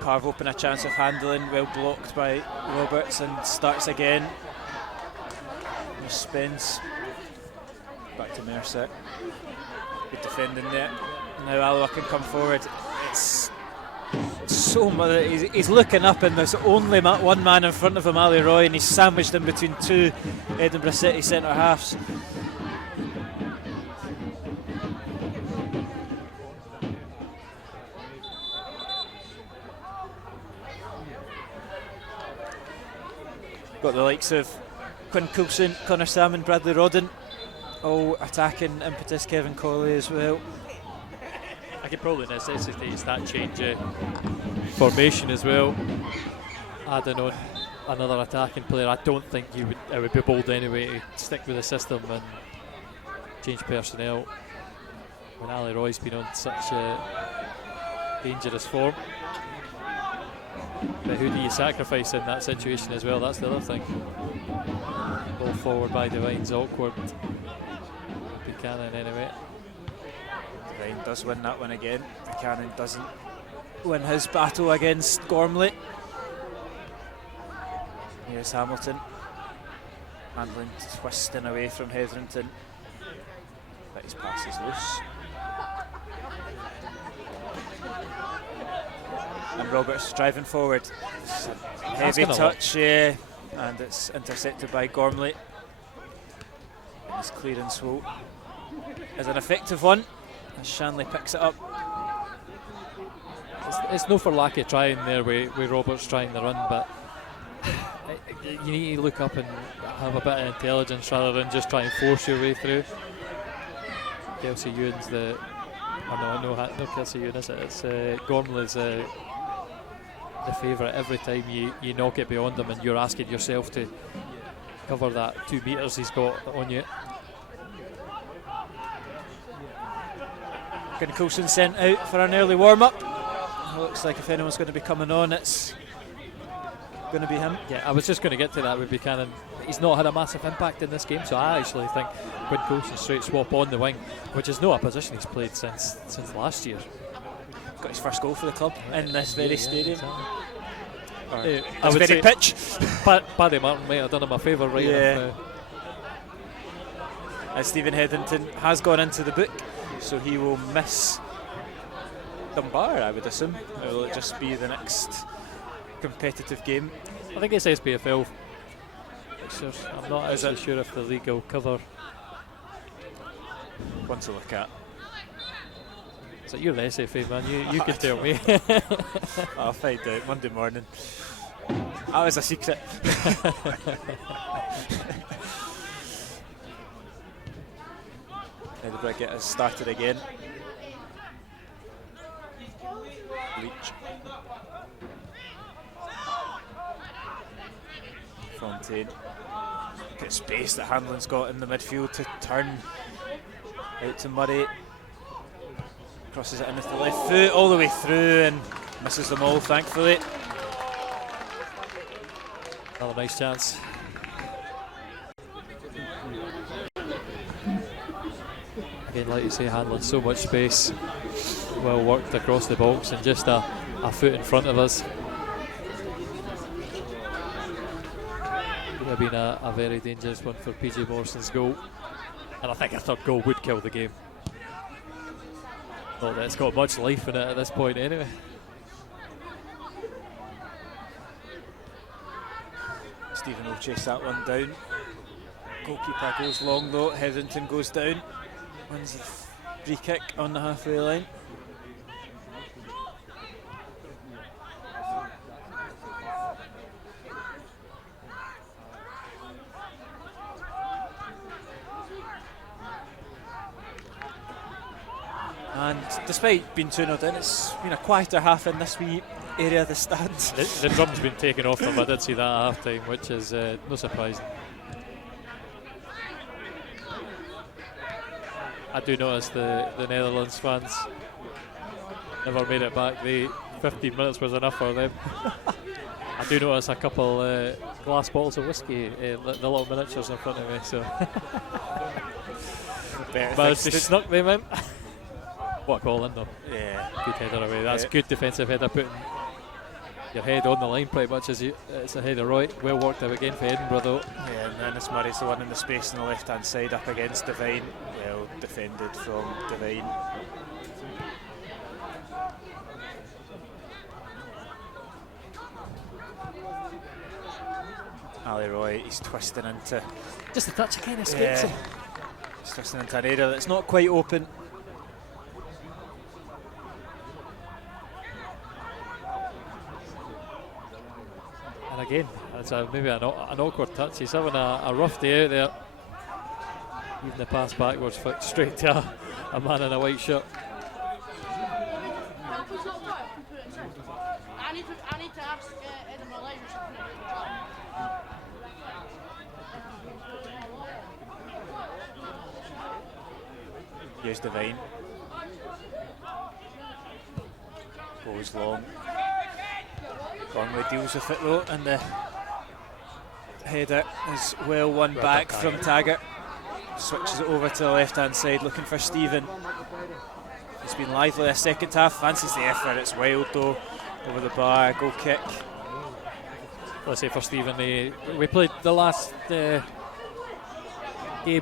carve open a chance of handling. Well blocked by Roberts and starts again. Spins back to Mercer. Good defending there. Now Alloa can come forward. It's so much. He's looking up and there's only one man in front of him, Ali Roy, and he's sandwiched in between two Edinburgh City centre halves. Got the likes of Quinn Coulson, Connor Salmon, Bradley Rodden, all attacking impetus. Kevin Colley as well. I could probably necessitate that change of formation as well. Adding on another attacking player, I don't think it would be bold anyway to stick with the system and change personnel when Ali Roy's been on such a dangerous form. But who do you sacrifice in that situation as well? That's the other thing. Ball forward by Devine's awkward. Buchanan anyway. Devine does win that one again. Buchanan doesn't win his battle against Gormley. Here's Hamilton. Handling twisting away from Hetherington. But his pass is loose. And Roberts driving forward. Heavy touch, yeah, and it's intercepted by Gormley. And his clearance is an effective one as Shanley picks it up. It's no for lack of trying there with Roberts trying the run, but you need to look up and have a bit of intelligence rather than just try and force your way through. Kelsey Ewan's no, Kelsey Ewan, is it? It's Gormley's the favourite every time you knock it beyond him and you're asking yourself to cover that 2 metres he's got on you. Quinn Coulson sent out for an early warm-up. Looks like if anyone's going to be coming on, it's going to be him. Yeah, I was just going to get to that with Buchanan. He's not had a massive impact in this game, so I actually think Quinn Coulson straight swap on the wing, which is not a position he's played since last year. Got his first goal for the club in this very stadium. Exactly. I would say pitch. Paddy Martin might have done him a favour right enough. As Stephen Hetherington has gone into the book, so he will miss Dunbar, I would assume. Or will it just be the next competitive game? I think it's SPFL. I'm not actually sure if the league will cover. One to look at. So you're the SFA man, you can tell me. I'll find out Monday morning. That was a secret. Edinburgh get us started again. Leach. Fontaine. Look at space that Hanlon's got in the midfield to turn out to Murray. Crosses it in with the left foot all the way through and misses them all, thankfully. Another nice chance. Again, like you say, handling so much space, well worked across the box and just a foot in front of us. Would have been a very dangerous one for PJ Morrison's goal, and I think a third goal would kill the game. Not that it's got much life in it at this point anyway. Stephen will chase that one down. Goalkeeper goes long though, Hetherington goes down. Wins the free kick on the halfway line. And despite being 2-0 down, it's been a quieter half in this wee area of the stands. The drum's been taken off them. I did see that at half time, which is no surprising. I do notice the Netherlands fans never made it back. 15 minutes was enough for them. I do notice a couple glass bottles of whiskey, the little miniatures in front of me, so managed to snuck them in. What a goal in though. Yeah. Good header away. That's good defensive header, putting your head on the line pretty much as it's a header right. Well worked out again for Edinburgh though. Yeah, and Ennis Murray's the one in the space on the left hand side up against Devine. Well defended from Devine. Ali Roy, he's twisting into... Just a touch again, escapes him. He's twisting into an area that's not quite open. And again, it's maybe an awkward touch. He's having a rough day out there. Even the pass backwards, flicked straight to a man in a white shirt. I need to ask Edinburgh Live or something. Here's Devine. Goes long. Conway deals with it though, and the header is well won back from Taggart. Switches it over to the left hand side looking for Stephen. It's been lively a second half, fancies the effort, it's wild though. Over the bar, goal kick. Let's say for Stephen, we played the last game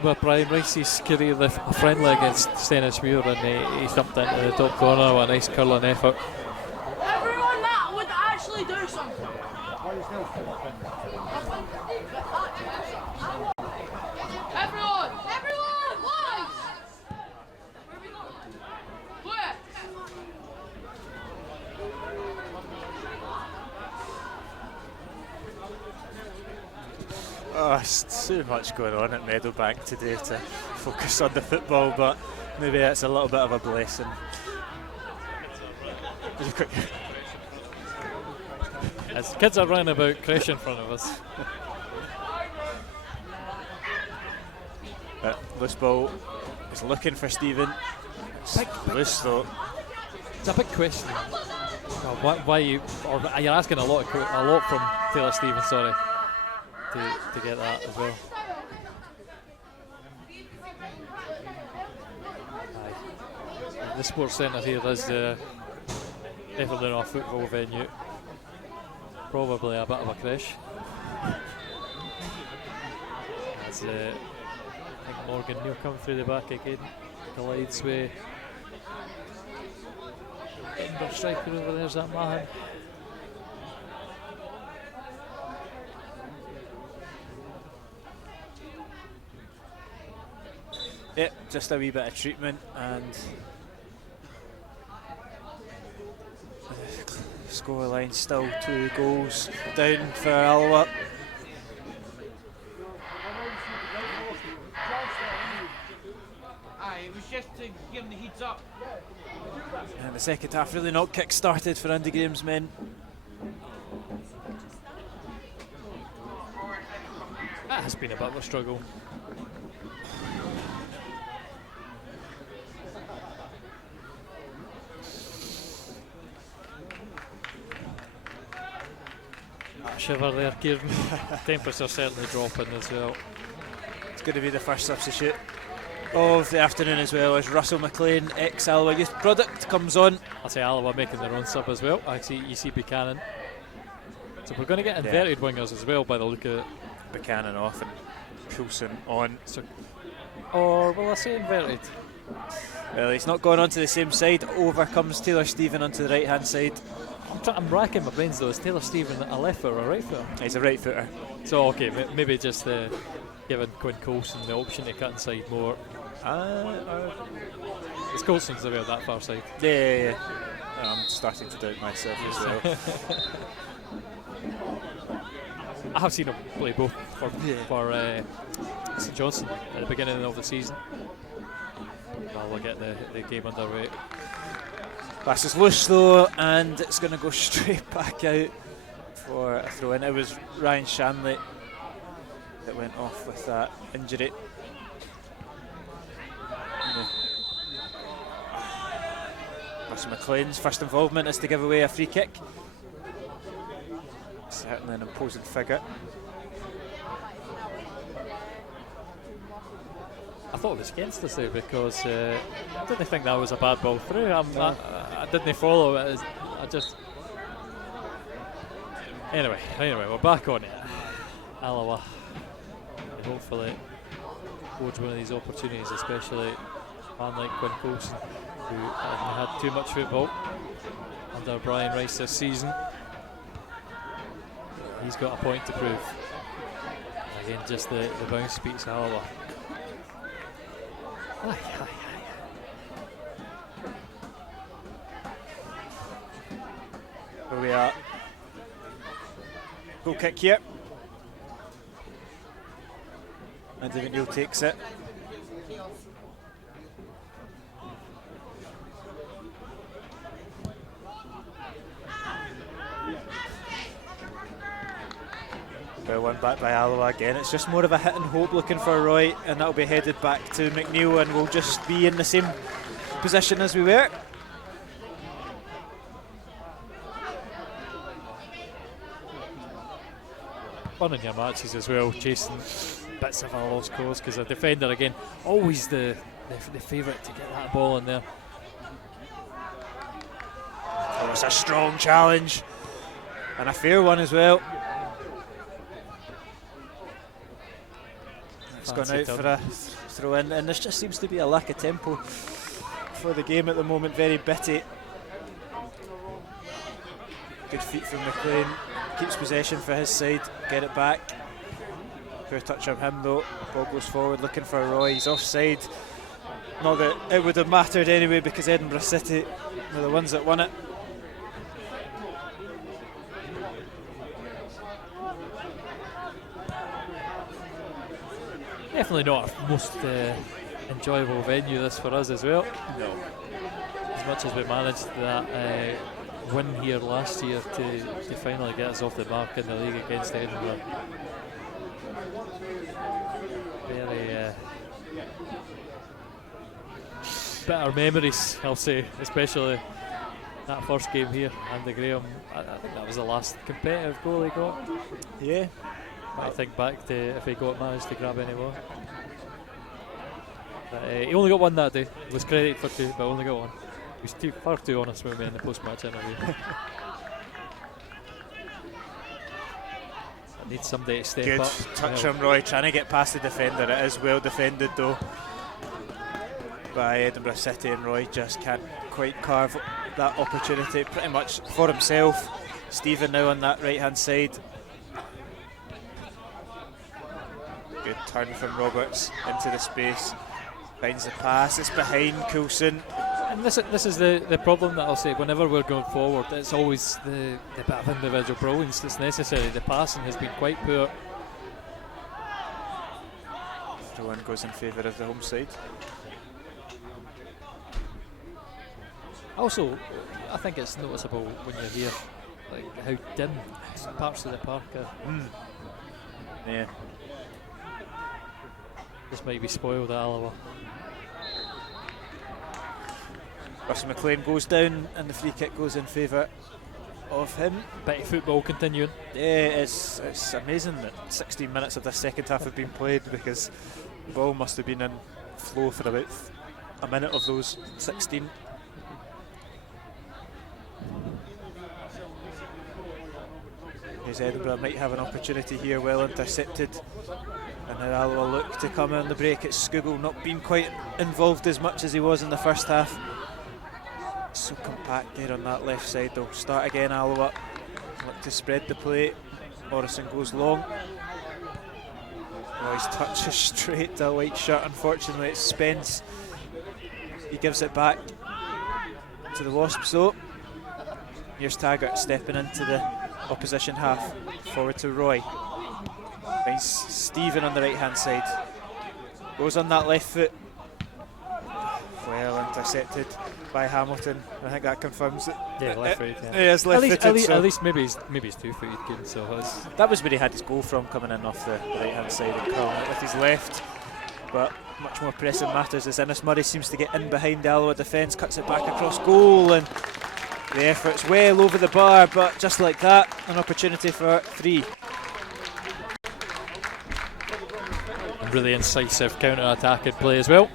of Brian Rice's career, a friendly against Stennismuir, and he thumped into the top corner with a nice curling effort. Everyone that would actually do something. Everyone, why? Where are we going? Where? Oh, it's too much going on at Meadowbank today to focus on the football, but maybe it's a little bit of a blessing. Just a quick. As kids are running about, crash in front of us. Loose ball is looking for Stephen. Loose though. It's a big question. Why you? Or you're asking a lot from Taylor Stevens. Sorry, to get that as well. Aye. The sports centre here is definitely not a football venue. Probably a bit of a crash. As I think Morgan Neal coming through the back again, collides with Edinburgh striker over there. Is that Mahan? Yep, just a wee bit of treatment and scoreline still 2 goals down for Alloa. It was just to give him the heads up. And the second half really not kick-started for Andy Graham's men. That has been a bit of a struggle. Shiver there, Kieran. Temperatures certainly dropping as well. It's going to be the first substitute of the afternoon as well as Russell McLean, ex-Alloa youth product, comes on. I'll say Alloa making their own sub as well. Actually, you see Buchanan. So we're going to get inverted wingers as well by the look of it. Buchanan off and Coulson on. So, or will I say inverted? Well, he's not gone onto the same side. Over comes Taylor Stephen onto the right-hand side. I'm racking my brains though. Is Taylor Stephen a left footer or a right footer? He's a right footer. So okay, maybe just giving Quinn Coulson the option to cut inside more. It's Coulson's the way on that far side. Yeah. I'm starting to doubt myself as well. I have seen him play both for St Johnstone at the beginning of the season. Well, we'll get the game underway. Pass is loose though, and it's going to go straight back out for a throw in. It was Ryan Shanley that went off with that injury. Russell McLean's first involvement is to give away a free kick. So Certainly an imposing figure. I thought it was against us there because I didn't think that was a bad ball through. I didn't follow it. I just. Anyway, we're back on it. Alloa, hopefully, forge one of these opportunities, especially a man like Quinn Coulson, who hasn't had too much football under Brian Rice this season. He's got a point to prove. Again, just the bounce beats Alloa. Here we are. Goal kick here. Andy McNeil takes it. Well, one back by Alloa again. It's just more of a hit and hope looking for Roy, and that'll be headed back to McNeil, and we'll just be in the same position as we were. Fun in your matches as well, chasing bits of a lost cause, because a defender, again, always the favourite to get that ball in there. Oh, it's a strong challenge, and a fair one as well. It's gone out for a throw in, and there just seems to be a lack of tempo for the game at the moment. Very bitty. Good feet from McLean. Keeps possession for his side. Get it back. Poor touch from him though. Ball goes forward looking for Roy. He's offside. Not that it would have mattered anyway because Edinburgh City were the ones that won it. Definitely not our most enjoyable venue this for us as well. No. As much as we managed that win here last year to finally get us off the mark in the league against Edinburgh. Very bitter memories, I'll say, especially that first game here. Andy Graham, I think that was the last competitive goal he got. Yeah. I think back to if he managed to grab any more. But, he only got one that day. He was credited for two, but only got one. He was far too honest with me in the post-match interview. I need somebody to step Good up. touch from Roy, trying to get past the defender. It is well defended though by Edinburgh City, and Roy just can't quite carve that opportunity pretty much for himself. Stephen now on that right hand side. Good turn from Roberts into the space. Finds the pass, it's behind Coulson. And this is the problem that I'll say, whenever we're going forward, it's always the bit of individual brilliance that's necessary. The passing has been quite poor. Throw in goes in favour of the home side. Also, I think it's noticeable when you're here, like how dim some parts of the park are. Yeah. This might be spoiled at Alloa. Russell McLean goes down and the free kick goes in favour of him. Bit of football continuing. Yeah, it's amazing that 16 minutes of the second half have been played, because the ball must have been in flow for about a minute of those 16. Here's Edinburgh, might have an opportunity here, well intercepted. And now Alloa look to come on the break. It's Skugel not been quite involved as much as he was in the first half. So compact there on that left side. They'll start again, Alloa. Look to spread the play. Morrison goes long. Oh, his touch is straight to a white shirt. Unfortunately, it's Spence. He gives it back to the Wasps though. Here's Taggart stepping into the opposition half. Forward to Roy. Finds Stephen on the right hand side. Goes on that left foot. Well intercepted by Hamilton. I think that confirms it. Yeah, left foot. Yeah. It is left footed. At least maybe he's 2-footed good. So that was where he had his goal from, coming in off the right hand side and curling it with his left. But much more pressing matters as Innes Murray seems to get in behind the Alloa defence, cuts it back across goal, and The effort's well over the bar, but just like that, an opportunity for 3. Really incisive counter-attacking play as well.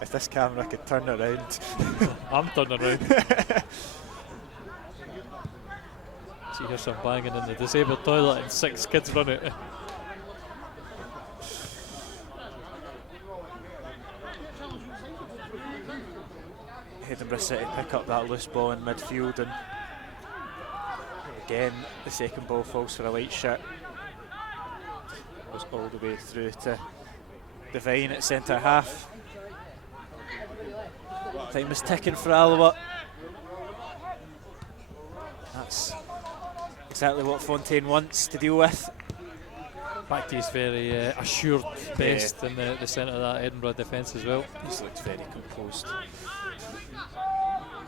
If this camera could turn around. I'm turning around. See, here's some banging in the disabled toilet and 6 kids run out. Edinburgh City pick up that loose ball in midfield, and again the second ball falls for a white shirt. Goes all the way through to Devine at centre half. Time is ticking for Alloa. That's exactly what Fontaine wants to deal with. Back to his very assured best in the centre of that Edinburgh defence as well. He's looked very composed.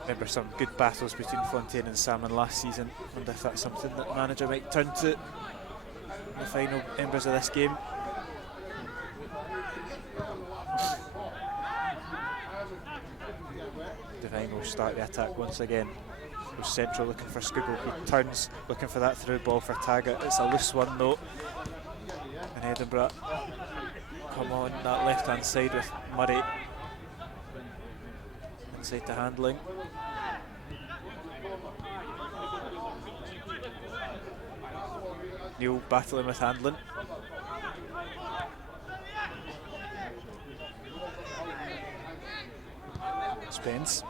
Remember some good battles between Fontaine and Salmon last season. Wonder if that's something that the manager might turn to in the final embers of this game. Devine will start the attack once again. Goes central looking for Skugel. He turns looking for that through ball for Taggart. It's a loose one though. And Edinburgh come on that left hand side with Murray inside to handling. Neil battling with handling. Spence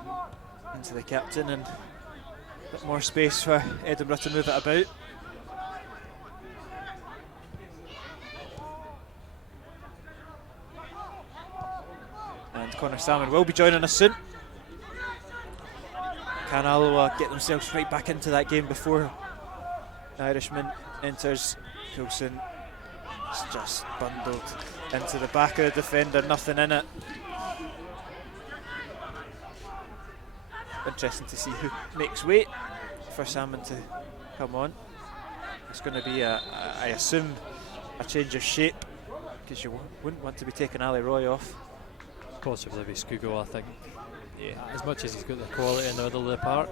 into the captain, and a bit more space for Edinburgh to move it about. And Connor Salmon will be joining us soon. Can Alloa get themselves right back into that game before the Irishman enters? Coulson is just bundled into the back of the defender, nothing in it. Interesting to see who makes way for Salmon to come on. It's going to be, I assume, a change of shape, because you wouldn't want to be taking Ali Roy off. Possibly be Skugel, I think. Yeah. As much as he's got the quality in the middle of the park,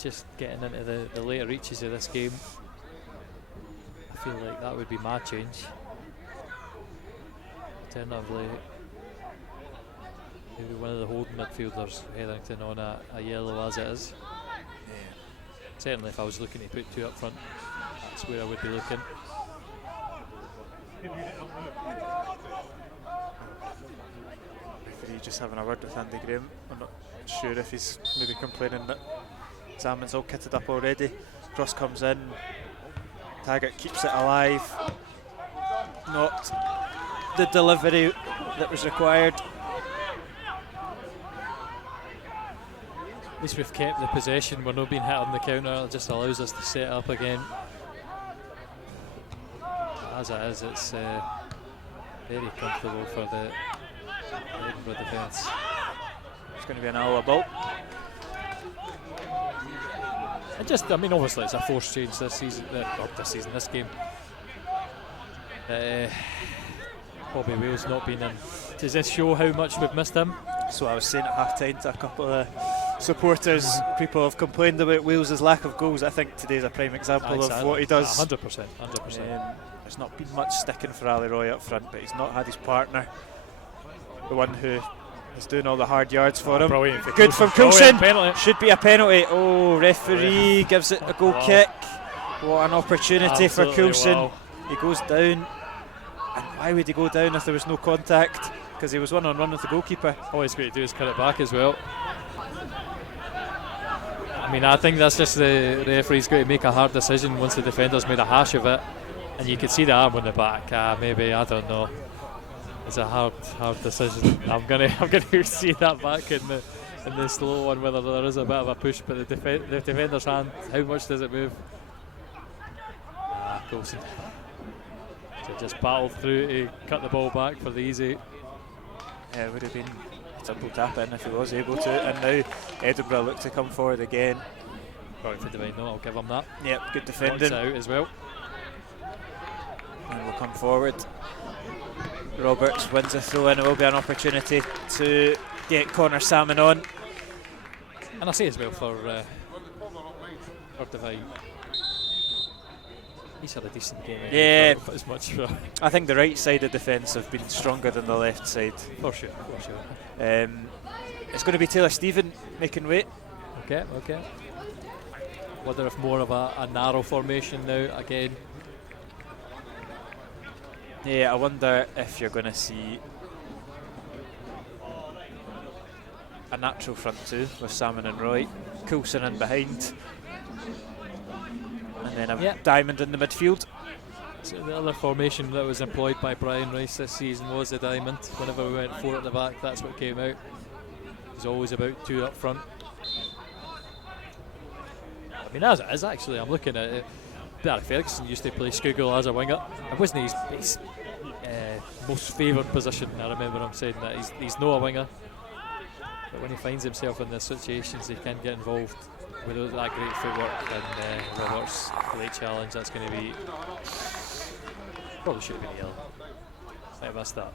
just getting into the later reaches of this game, I feel like that would be my change. Alternatively, maybe one of the holding midfielders, Hetherington, on a yellow as it is. Yeah. Certainly if I was looking to put 2 up front, that's where I would be looking. Referee just having a word with Andy Graham. I'm not sure if he's maybe complaining that Salmon's all kitted up already. Cross comes in, Taggart keeps it alive. Not the delivery that was required. At least we've kept the possession, we're not being hit on the counter, it just allows us to set up again. As it is, it's very comfortable for the Edinburgh defence. It's going to be an Alloa ball. And just, I mean, obviously it's a forced change this season, this game. Bobby Wales not been in. Does this show how much we've missed him? So I was saying at half time to a couple of supporters, people have complained about Wales' lack of goals. I think today's a prime example of what he does. 100%. There's not been much sticking for Ali Roy up front, but he's not had his partner, the one who is doing all the hard yards for him. Brilliant. Good from Coulson. Penalty. Should be a penalty. Oh, referee gives it a goal kick. What an opportunity Absolutely, for Coulson. wow. He goes down. And why would he go down if there was no contact? Because he was one-on-one with the goalkeeper. All he's got to do is cut it back as well. I mean, I think that's just the referee's got to make a hard decision once the defender's made a hash of it. And you can see the arm on the back. Maybe, I don't know. It's a hard decision. I'm gonna see that back in the slow one, whether there is a bit of a push, but the defender's hand, how much does it move? Coulson. So just battled through to cut the ball back for the easy. Yeah, it would have been a simple tap in if he was able to. And now Edinburgh look to come forward again Sorry for Devine, no, I'll give him that. Yep, good Points defending. out as well. And we'll come forward. Roberts wins a throw in. It will be an opportunity to get Connor Salmon on. And I say as well for Devine, he's had a decent game. Yeah. For as much for I think the right side of defence have been stronger than the left side. for sure. It's going to be Taylor Stephen making weight. Okay. Wonder if more of a narrow formation now again. Yeah, I wonder if you're going to see a natural front two with Salmon and Roy, Coulson in behind, and then a diamond in the midfield. So the other formation that was employed by Brian Rice this season was a diamond. Whenever we went 4 at the back, that's what came out. It was always about 2 up front. I mean, as it is actually, I'm looking at it. Barry Ferguson used to play Scougall as a winger. It wasn't his most favoured position. I remember him saying that he's not a winger, but when he finds himself in these situations, he can get involved with that great footwork. And Roberts' late challenge, that's going to be probably should have been yellow. I missed that.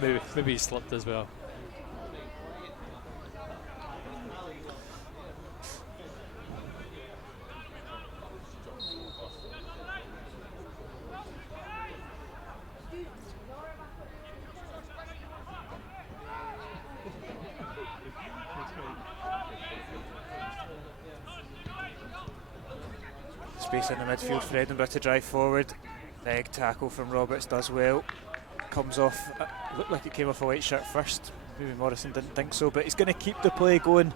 Maybe he slipped as well. Space in the midfield for Edinburgh to drive forward. Leg tackle from Roberts does well. Comes off, looked like it came off a white shirt first. Maybe Morrison didn't think so, but he's going to keep the play going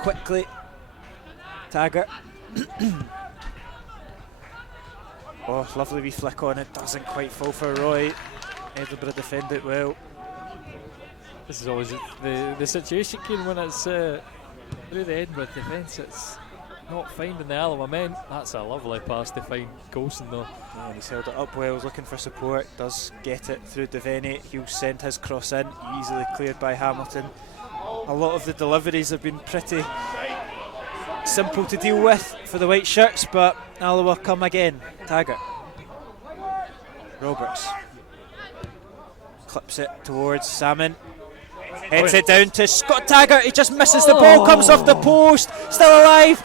quickly. Taggart. Oh, lovely wee flick on it. Doesn't quite fall for Roy. Edinburgh defend it well. This is always the situation, Kieran, when it's through the Edinburgh defence, it's not finding the Alloa men. That's a lovely pass to find Coulson though. Yeah, and he's held it up well, he's looking for support, does get it through Devaney. He'll send his cross in, easily cleared by Hamilton. A lot of the deliveries have been pretty simple to deal with for the white shirts, but Alloa come again. Taggart. Roberts. Clips it towards Salmon. Heads it down to Scott Taggart. He just misses the ball, comes off the post. Still alive,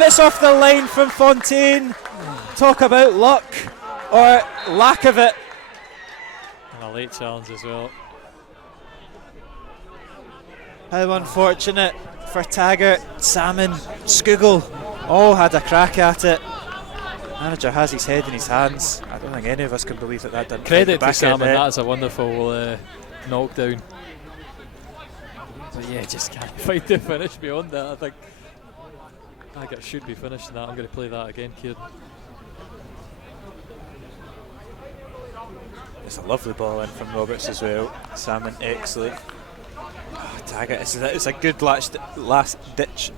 it's off the line from Fontaine. Talk about luck or lack of it. And a late challenge as well. How unfortunate for Taggart. Salmon, Scougall all had a crack at it. Manager has his head in his hands. I don't think any of us can believe that didn't Credit to back Salmon, in that's a wonderful knockdown. But yeah, just can't find the finish beyond that. I think Taggart should be finishing that. I'm going to play that again, Kieran. It's a lovely ball in from Roberts as well. Salmon, excellent. Oh, Taggart, it's a good last ditch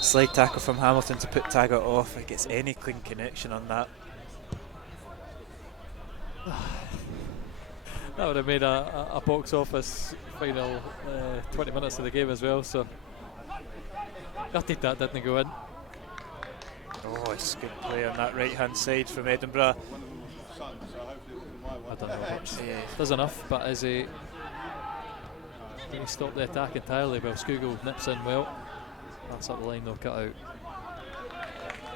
slide tackle from Hamilton to put Taggart off. If he gets any clean connection on that. That would have made a box office final 20 minutes of the game as well, so I think that didn't go in. Oh, it's good play on that right hand side from Edinburgh. I don't know, does enough, but as he stopped the attack entirely, well, Scougall nips in well. That's up the line, they'll cut out.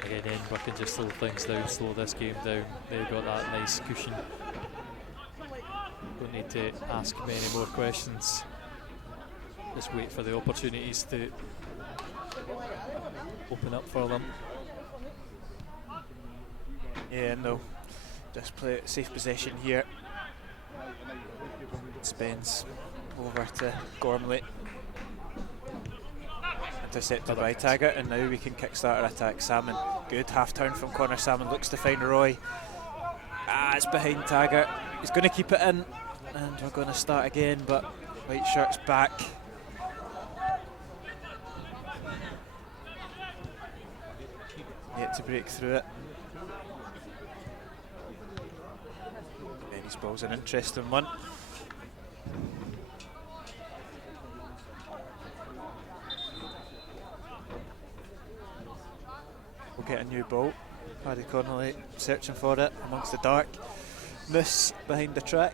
Again, Edinburgh can just slow things down, slow this game down. They've got that nice cushion. Don't need to ask many more questions. Just wait for the opportunities to open up for them. Yeah, no. Just play safe possession here. Spence over to Gormley. Intercepted by Taggart, and now we can kickstart our attack. Salmon, good half turn from Connor Salmon, looks to find Roy. It's behind Taggart. He's going to keep it in, and we're going to start again, but white shirt's back. Yet to break through it. Benny's ball's an interesting one. will get a new ball. Paddy Connolly searching for it amongst the darkness behind the track.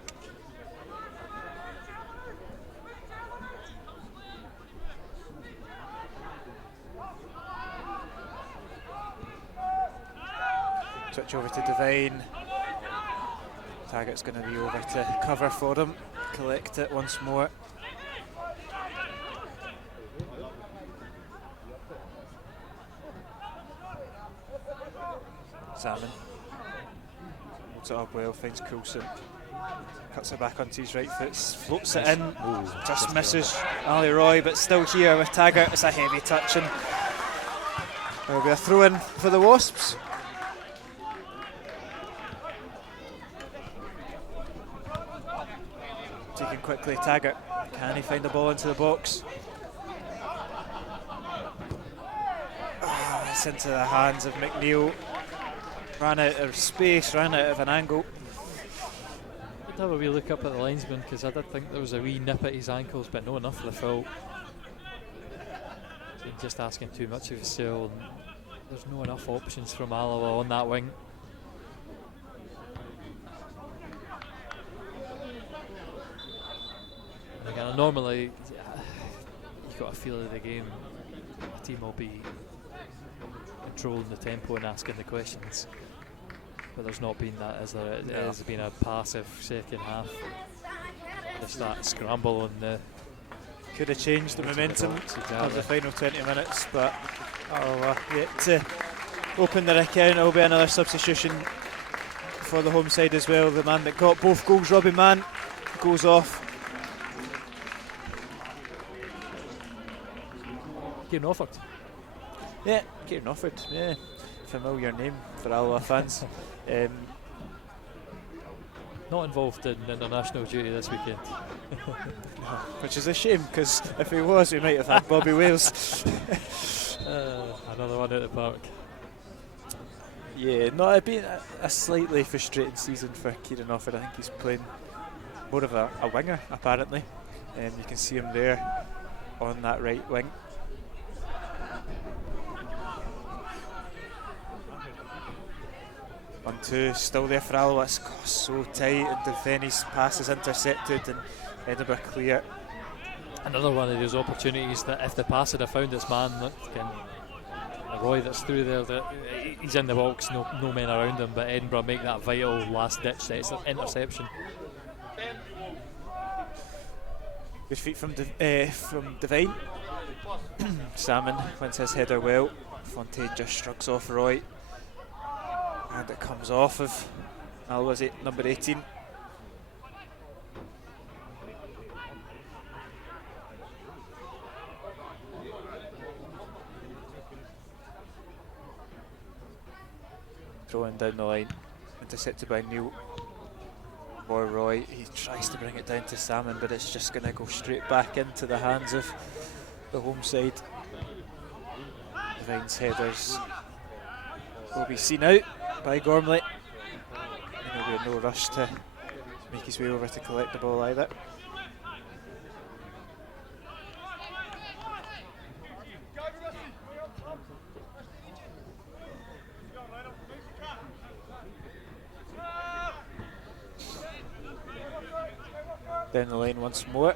Switch over to Devine. Taggart's going to be over to cover for him. Collect it once more. Salmon holds it up well, finds Coulson, cuts it back onto his right foot, floats it in. Just misses Ali Roy, but still here with Taggart. It's a heavy touch, and there'll be a throw in for the Wasps. Taken quickly, Taggart. Can he find the ball into the box? It's into the hands of McNeil. Ran out of space, ran out of an angle. I'd have a wee look up at the linesman, because I did think there was a wee nip at his ankles, but no enough for the foul. So just asking too much of himself, and there's no enough options from Alloa on that wing. And again, normally you've got a feel of the game. The team will be controlling the tempo and asking the questions. But there's not been that, is there? It has been a passive second half. Just that scramble on the... Could have changed the momentum of the final 20 minutes, but yet to open their account. It will be another substitution for the home side as well. The man that got both goals, Robbie Mann, goes off. Kieran Offord. Yeah, Kieran Offord, yeah. Familiar name for Alloa fans. Not involved in international duty this weekend. Which is a shame, because if he was, we might have had Bobby Wales. Another one out of the park. Yeah, no, it's been a slightly frustrating season for Kieran Offord. I think he's playing more of a winger, apparently. You can see him there on that right wing. On two, still there for Alloa. It's so tight, and Defenny's pass is intercepted, and Edinburgh clear. Another one of those opportunities that if the pass had found its man, Roy that's through there, that he's in the box, no men around him, but Edinburgh make that vital last-ditch interception. Good feet from Devine. Salmon wins his header well. Fontaine just shrugs off Roy. And it comes off of Alloa's number 18. Throwing down the line, intercepted by Neil or Roy. He tries to bring it down to Salmon, but it's just going to go straight back into the hands of the home side. Devine's headers will be seen out by Gormley. And there'll be no rush to make his way over to collect the ball either. Down the lane once more.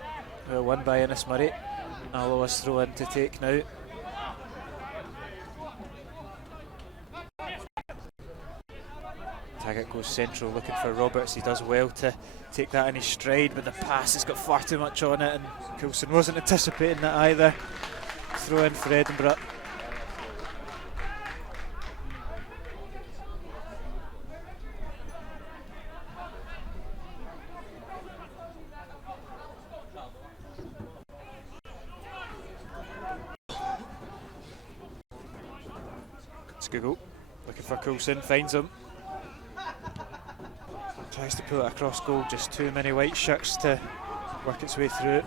Won by Innes Murray. Alloa's throw in to take now. Taggart goes central looking for Roberts. He does well to take that in his stride, but the pass has got far too much on it, and Coulson wasn't anticipating that either. Throw in for Edinburgh. Skugel looking for Coulson, finds him. Tries to pull it across goal, just too many white shirts to work its way through it.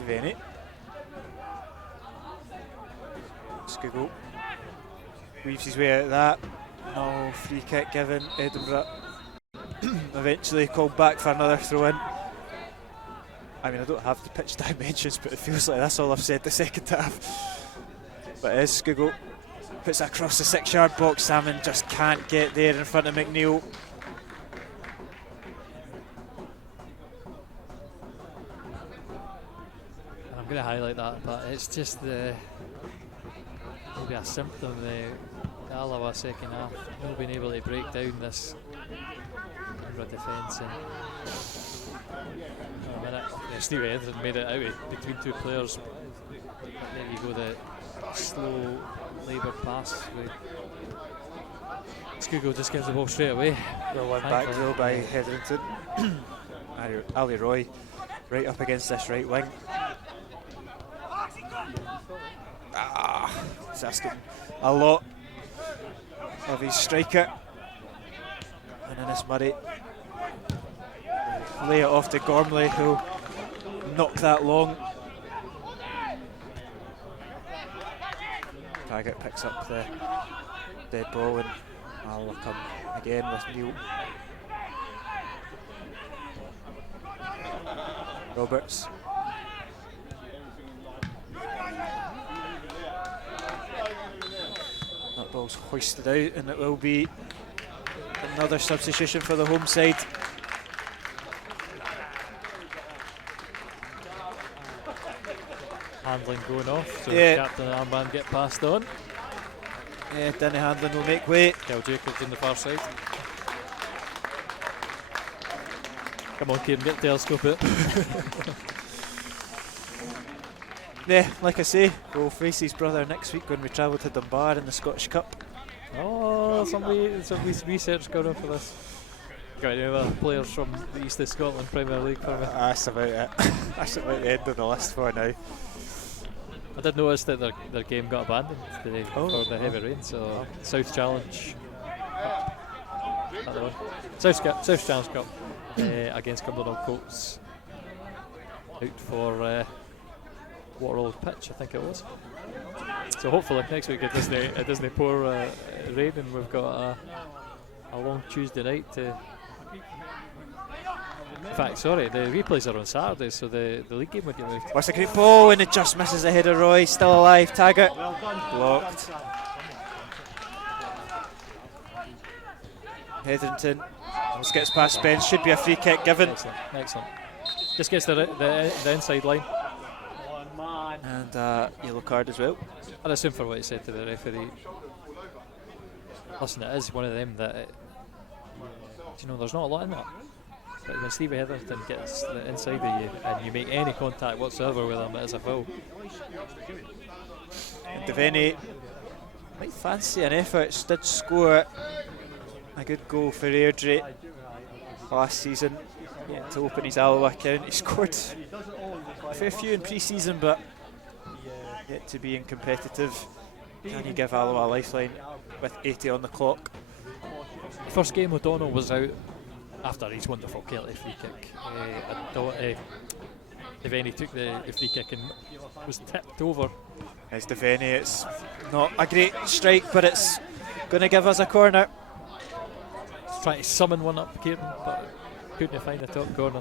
Devaney. Skugel weaves his way out of that. No free kick given. Edinburgh eventually called back for another throw in. I mean, I don't have the pitch dimensions, but it feels like that's all I've said the second half. But it is Skugel. Puts it across the 6-yard box. Salmon just can't get there in front of McNeil. And I'm going to highlight that, but it's just maybe a symptom of the Alloa second half, not being able to break down this defence. And in a minute, Steve Hetherington made it out between two players. There you go, the slow labour pass. Skugel just gives the ball straight away. Well, one back though by Hetherington. Ali Roy right up against this right wing. It's asking a lot of his striker. And Innes Murray lay it off to Gormley, who'll knock that long. Taggart picks up the dead ball and I'll come again with Neil. Roberts. That ball's hoisted out and it will be another substitution for the home side. Handling going off, so Yeah. Captain Armband get passed on. Yeah, Danny Handlin will make way. Kel Jacobs on the far side. Come on, Kieran, get the telescope out. Yeah, like I say, we'll face his brother next week when we travel to Dunbar in the Scottish Cup. Oh, some research going on for this. Got any other players from the East of Scotland Premier League for me? That's about it. That's about the end of the list for now. I did notice that their game got abandoned today for the heavy rain, so South Challenge South Challenge Cup against Cumbernauld Colts out for Waterloo pitch, I think it was. So hopefully next week it doesn't pour rain and we've got a long Tuesday night to. In fact, sorry, the replays are on Saturday, so the league game would get moved. What's a great ball and it just misses the head of Roy. Still alive. Taggart blocked. Hetherington just gets past Spence. Should be a free kick given. Excellent. Just gets the inside line. And yellow card as well. I'd assume for what he said to the referee. Listen, it is one of them that there's not a lot in that. But when Stevie Hetherington gets the inside of you and you make any contact whatsoever with him, it is a foul. And Devaney might fancy an effort. Did score a good goal for Airdrie last season to open his Alloa account. He scored a fair few in pre-season, but yet to be in competitive. Can you give Alloa a lifeline with 80 on the clock? First game O'Donnell was out after his wonderful Kelly free kick. Devaney took the free kick and was tipped over. It's Devaney. It's not a great strike, but it's going to give us a corner. Trying to summon one up, Kieran, but couldn't find the top corner.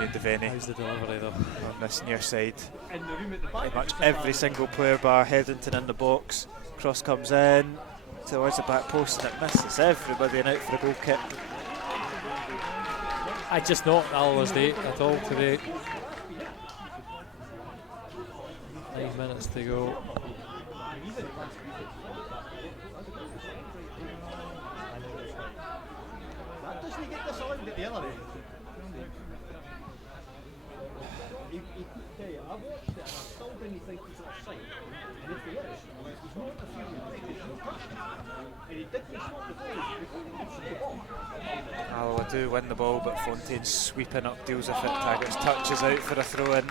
Yeah, Devaney. How's the delivery though? On this near side. Pretty much every single player bar Hetherington in the box. Cross comes in towards the back post and it misses everybody and out for a goal kick. I just not Alloa's day at all today. 9 minutes to go. Alloa do win the ball, but Fontaine's sweeping up, deals with it. Taggart's touch is out for a throw in.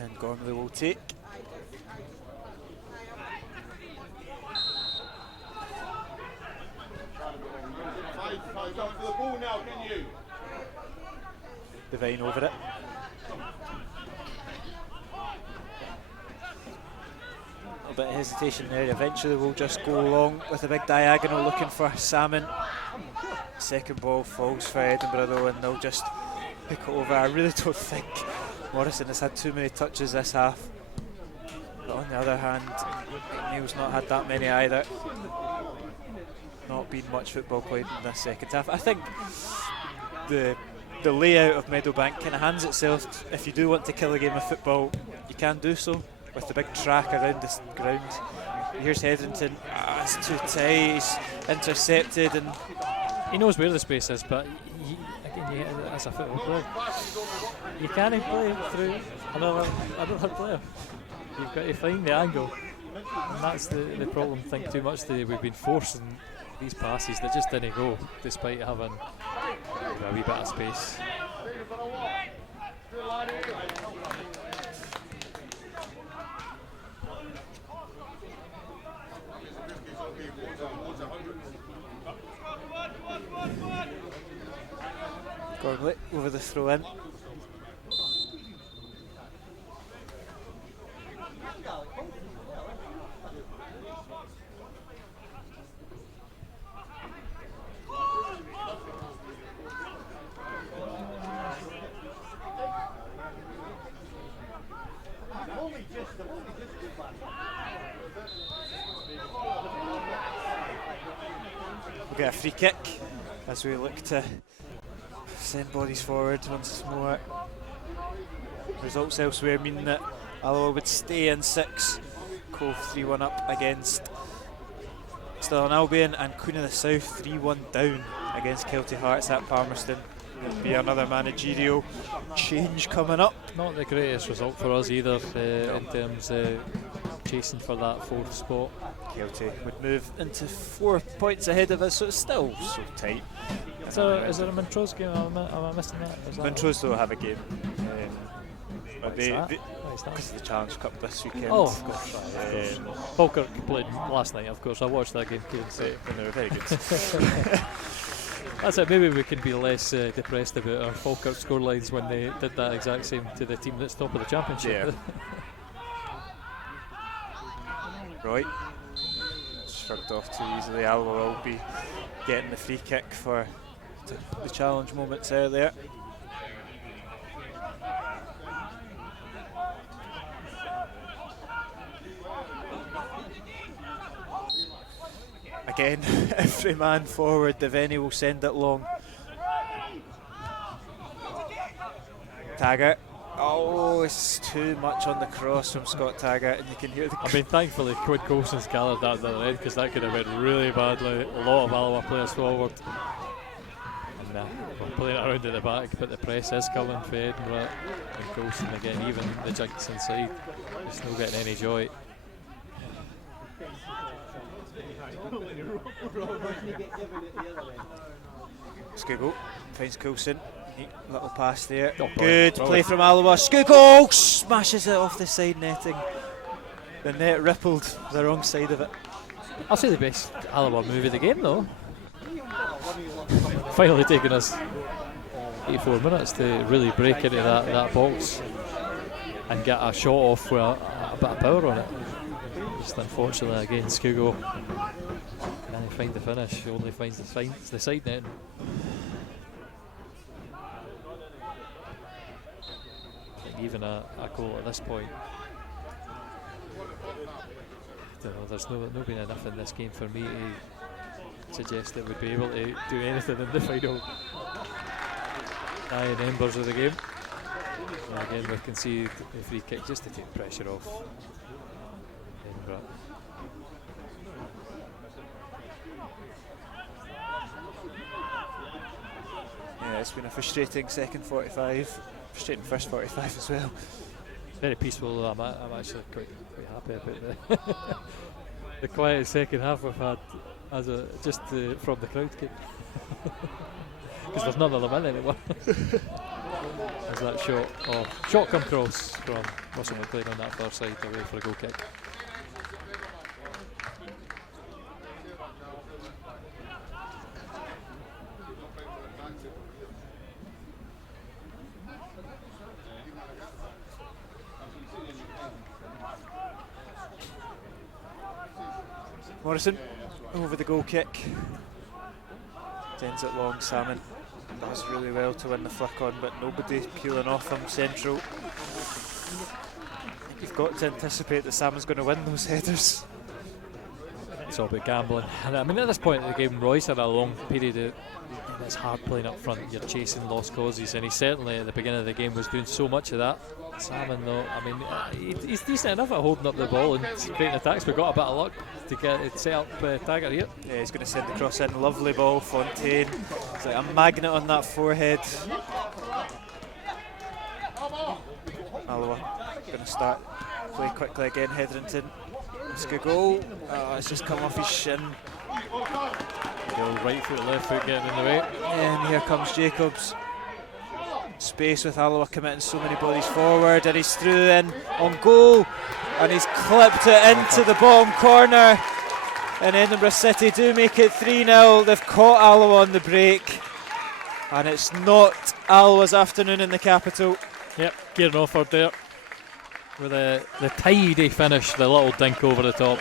And Gormley will take. Devine over it. A little bit of hesitation there. Eventually we'll just go along with a big diagonal looking for Salmon. Second ball falls for Edinburgh though, and they'll just pick it over. I really don't think Morrison has had too many touches this half. But on the other hand, Neil's not had that many either. Not been much football played in this second half. I think the layout of Meadowbank kind of hands itself. If you do want to kill a game of football, you can do so with the big track around this ground. Here's Hetherington. It's too tight. He's intercepted, and he knows where the space is, but again, as a football player, you can't play through another player. You've got to find the angle, and that's the problem. Think too much. We've been forcing these passes that just didn't go, despite having a wee bit of space. Gormley over the throw in. We'll get a free kick as we look to send bodies forward once more. Results elsewhere mean that Alloa would stay in 6. Cove 3-1 up against Stirling Albion, and Queen of the South 3-1 down against Kelty Hearts at Palmerston. There'll be another managerial change coming up. Not the greatest result for us either in terms of chasing for that 4th spot. Kelty would move into 4 points ahead of us, so it's still so tight. So is there a Montrose game? Am I missing that? Montrose don't have a game. Because Because of the Challenge Cup this weekend. Oh, of course. Falkirk played last night, of course. I watched that game too. So. And they were very good. That's it. Maybe we can be less depressed about our Falkirk scorelines when they did that exact same to the team that's top of the championship. Yeah. Right. Shrugged off too easily. Alloa will be getting the free kick for the challenge moments earlier. Again, every man forward, Devaney will send it long. Taggart. Oh, it's too much on the cross from Scott Taggart, and you can hear the... I mean, thankfully, Quid Coulson's gathered that at the other end, because that could have went really badly. A lot of Alloa players forward. And we're playing it around at the back, but the press is coming for Edinburgh. And Coulson again, even the jinx inside, just not getting any joy. Skugel finds Coulson. Neat little pass there. Oh, good play from Alloa. Skugel smashes it off the side netting. The net rippled the wrong side of it. I'll say the best Alloa move of the game though. Finally taking us 84 minutes to really break into that box and get a shot off with a bit of power on it. Just unfortunately again Skugel can't find the finish, he only finds the side net. I think even a goal at this point, I don't know, there's not been enough in this game for me to suggest that we'd be able to do anything in the final 9 embers of the game. And again we can see the free kick just to take pressure off Edinburgh. Yeah, it's been a frustrating second 45, frustrating first 45 as well. Very peaceful though. I'm actually quite happy about the quiet second half we've had from the crowd kid. Because there's none of them in anymore. There's that shot come cross from Russell McLean on that far side away for a goal kick. Morrison over the goal kick. Sends it long. Salmon does really well to win the flick on, but nobody peeling off him. Central. You've got to anticipate that Salmon's going to win those headers. It's all about gambling. And I mean, at this point in the game, Royce had a long period of it's hard playing up front. You're chasing lost causes, and he certainly at the beginning of the game was doing so much of that. Salmon, though, I mean, he's decent enough at holding up the ball and creating attacks. We've got a bit of luck to get it set up Taggart here. Yeah, he's going to send the cross in. Lovely ball, Fontaine. It's like a magnet on that forehead. Alloa going to start play quickly again. Hetherington. It's a good goal. Oh, it's just come off his shin. Right foot, left foot getting in the way. And here comes Jacobs. Space with Alloa committing so many bodies forward, and he's through in on goal, and he's clipped it into the bottom corner. And Edinburgh City do make it 3-0. They've caught Alloa on the break, and it's not Alloa's afternoon in the capital. Yep, Kieran Offord there with the tidy finish, the little dink over the top.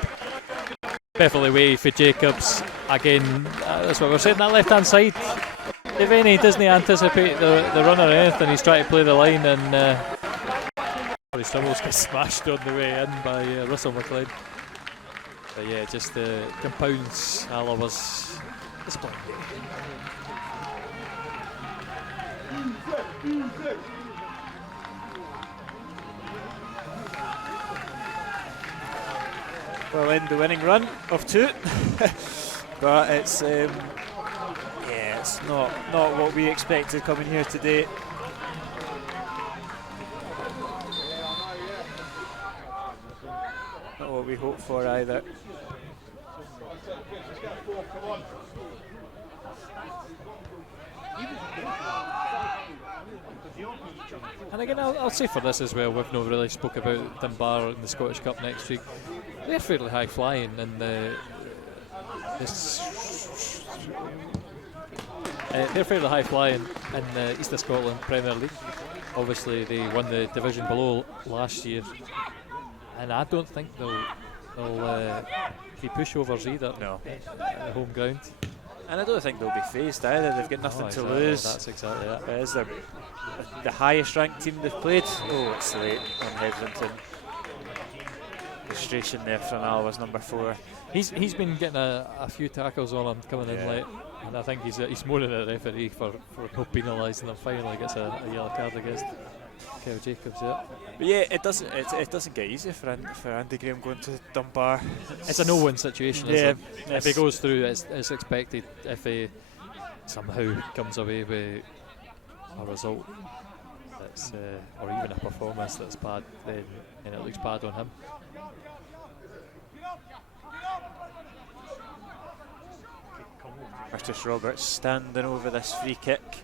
Perfectly way for Jacobs. Again, that's what we're saying, that left hand side. Devaney doesn't anticipate the runner or anything, he's trying to play the line, and he stumbles, gets smashed on the way in by Russell McLean. But yeah, just compounds Alloa's display. Well, in the winning run of 2, but it's it's not what we expected coming here today. Not what we hoped for either. And again, I'll say for this as well, we've not really spoke about Dunbar in the Scottish Cup next week. They're fairly high flying in they're fairly high flying in the East of Scotland Premier League. Obviously, they won the division below last year, and I don't think they'll be pushovers either. No. At the home ground. And I don't think they'll be phased either. They've got nothing to lose. That's exactly it. It is the highest ranked team they've played. Oh, it's late on Hetherington. Frustration there from Alloa's number 4. He's been getting a few tackles on him coming in late, and I think he's moaning at the referee for not penalising him. Finally gets a yellow card against Kev Jacobs. Yeah. But yeah, it doesn't get easy for Andy Graham going to Dunbar. It's a no-win situation. Yeah, if he goes through, it's expected. If he somehow comes away with a result that's or even a performance that's bad, then it looks bad on him. Curtis Roberts standing over this free kick.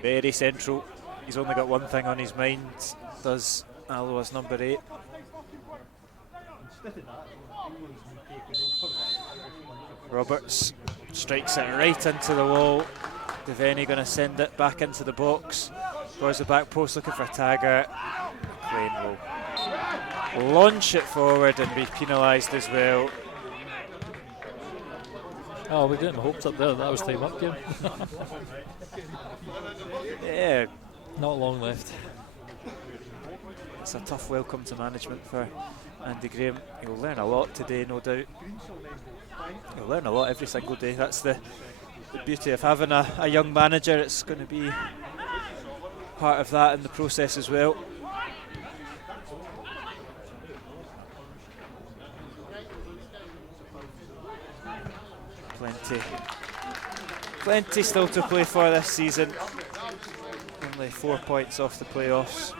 Very central. He's only got one thing on his mind, does Alloa's number 8. Roberts strikes it right into the wall. Devaney going to send it back into the box. Goes the back post looking for Taggart. McLean will launch it forward and be penalised as well. Oh, we're getting hopes up there. That was time up game. Yeah, not long left. It's a tough welcome to management for Andy Graham. He'll learn a lot today, no doubt. He'll learn a lot every single day. That's the beauty of having a young manager. It's going to be part of that in the process as well. Plenty still to play for this season. Only 4 points off the playoffs.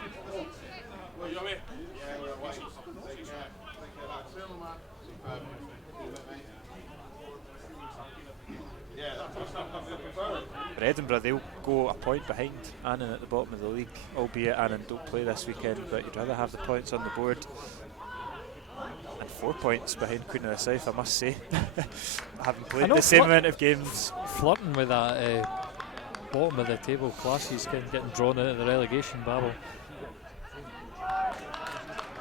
For Edinburgh, they'll go a point behind Annan at the bottom of the league, albeit Annan don't play this weekend, but you'd rather have the points on the board. And 4 points behind Queen of the South, I must say. Having played the same amount of games. Flirting with that bottom of the table clashes, getting drawn into the relegation babble.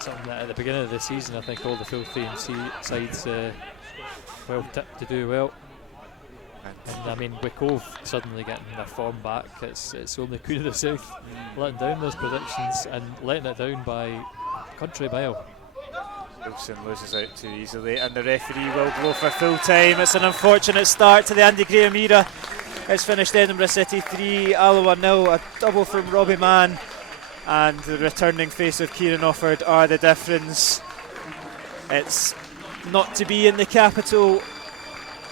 something that at the beginning of the season I think all the full team sides well tipped to do well. And I mean, with Cove suddenly getting their form back, it's only Queen of the South letting down those predictions and letting it down by a country mile. Wilson loses out too easily, and the referee will blow for full time. It's an unfortunate start to the Andy Graham era. It's finished Edinburgh City 3, Alloa 0, a double from Robbie Mann, and the returning face of Kieran Offord are the difference. It's not to be in the capital.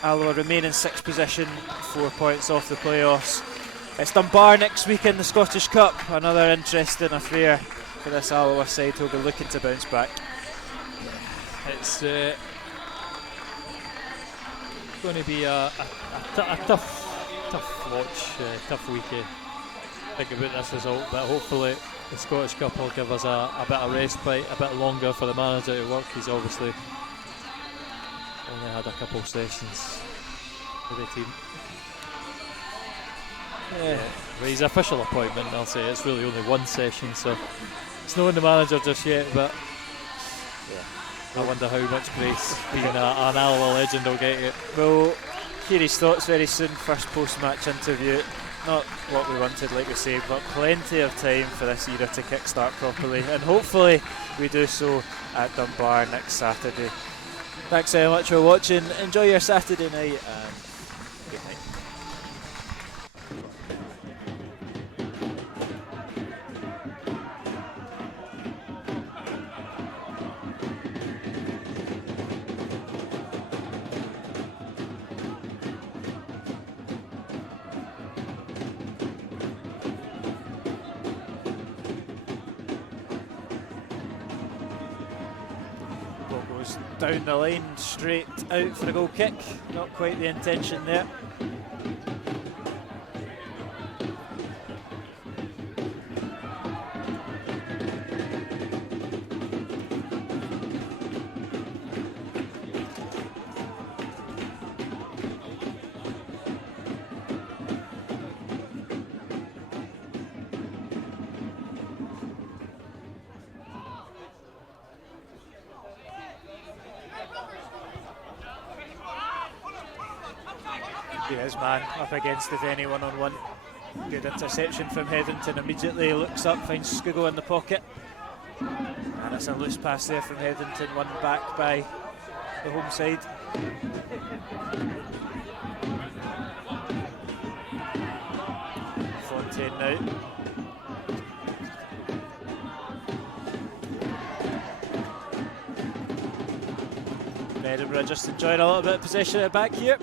Alloa remain in 6th position, 4 points off the playoffs. It's Dunbar next week in the Scottish Cup, another interesting affair for this Alloa side who'll be looking to bounce back. It's going to be a tough watch, tough week. Think about this result, but hopefully the Scottish Cup will give us a bit of respite, a bit longer for the manager to work. He's obviously only had a couple of sessions with the team. But his official appointment, I'll say it's really only one session, so it's not in the manager just yet, but I wonder how much grace being an Alloa legend will get it. We'll hear his thoughts very soon, first post-match interview. Not what we wanted, like we say, but plenty of time for this era to kickstart properly, and hopefully we do so at Dunbar next Saturday. Thanks very much for watching. Enjoy your Saturday night and good night. Down the line, straight out for a goal kick. Not quite the intention there. His man up against the Venny one-on-one. Good interception from Hetherington. Immediately looks up, finds Scugo in the pocket, and it's a loose pass there from Hetherington, won back by the home side. Fontaine now. Edinburgh just enjoying a little bit of possession at the back here.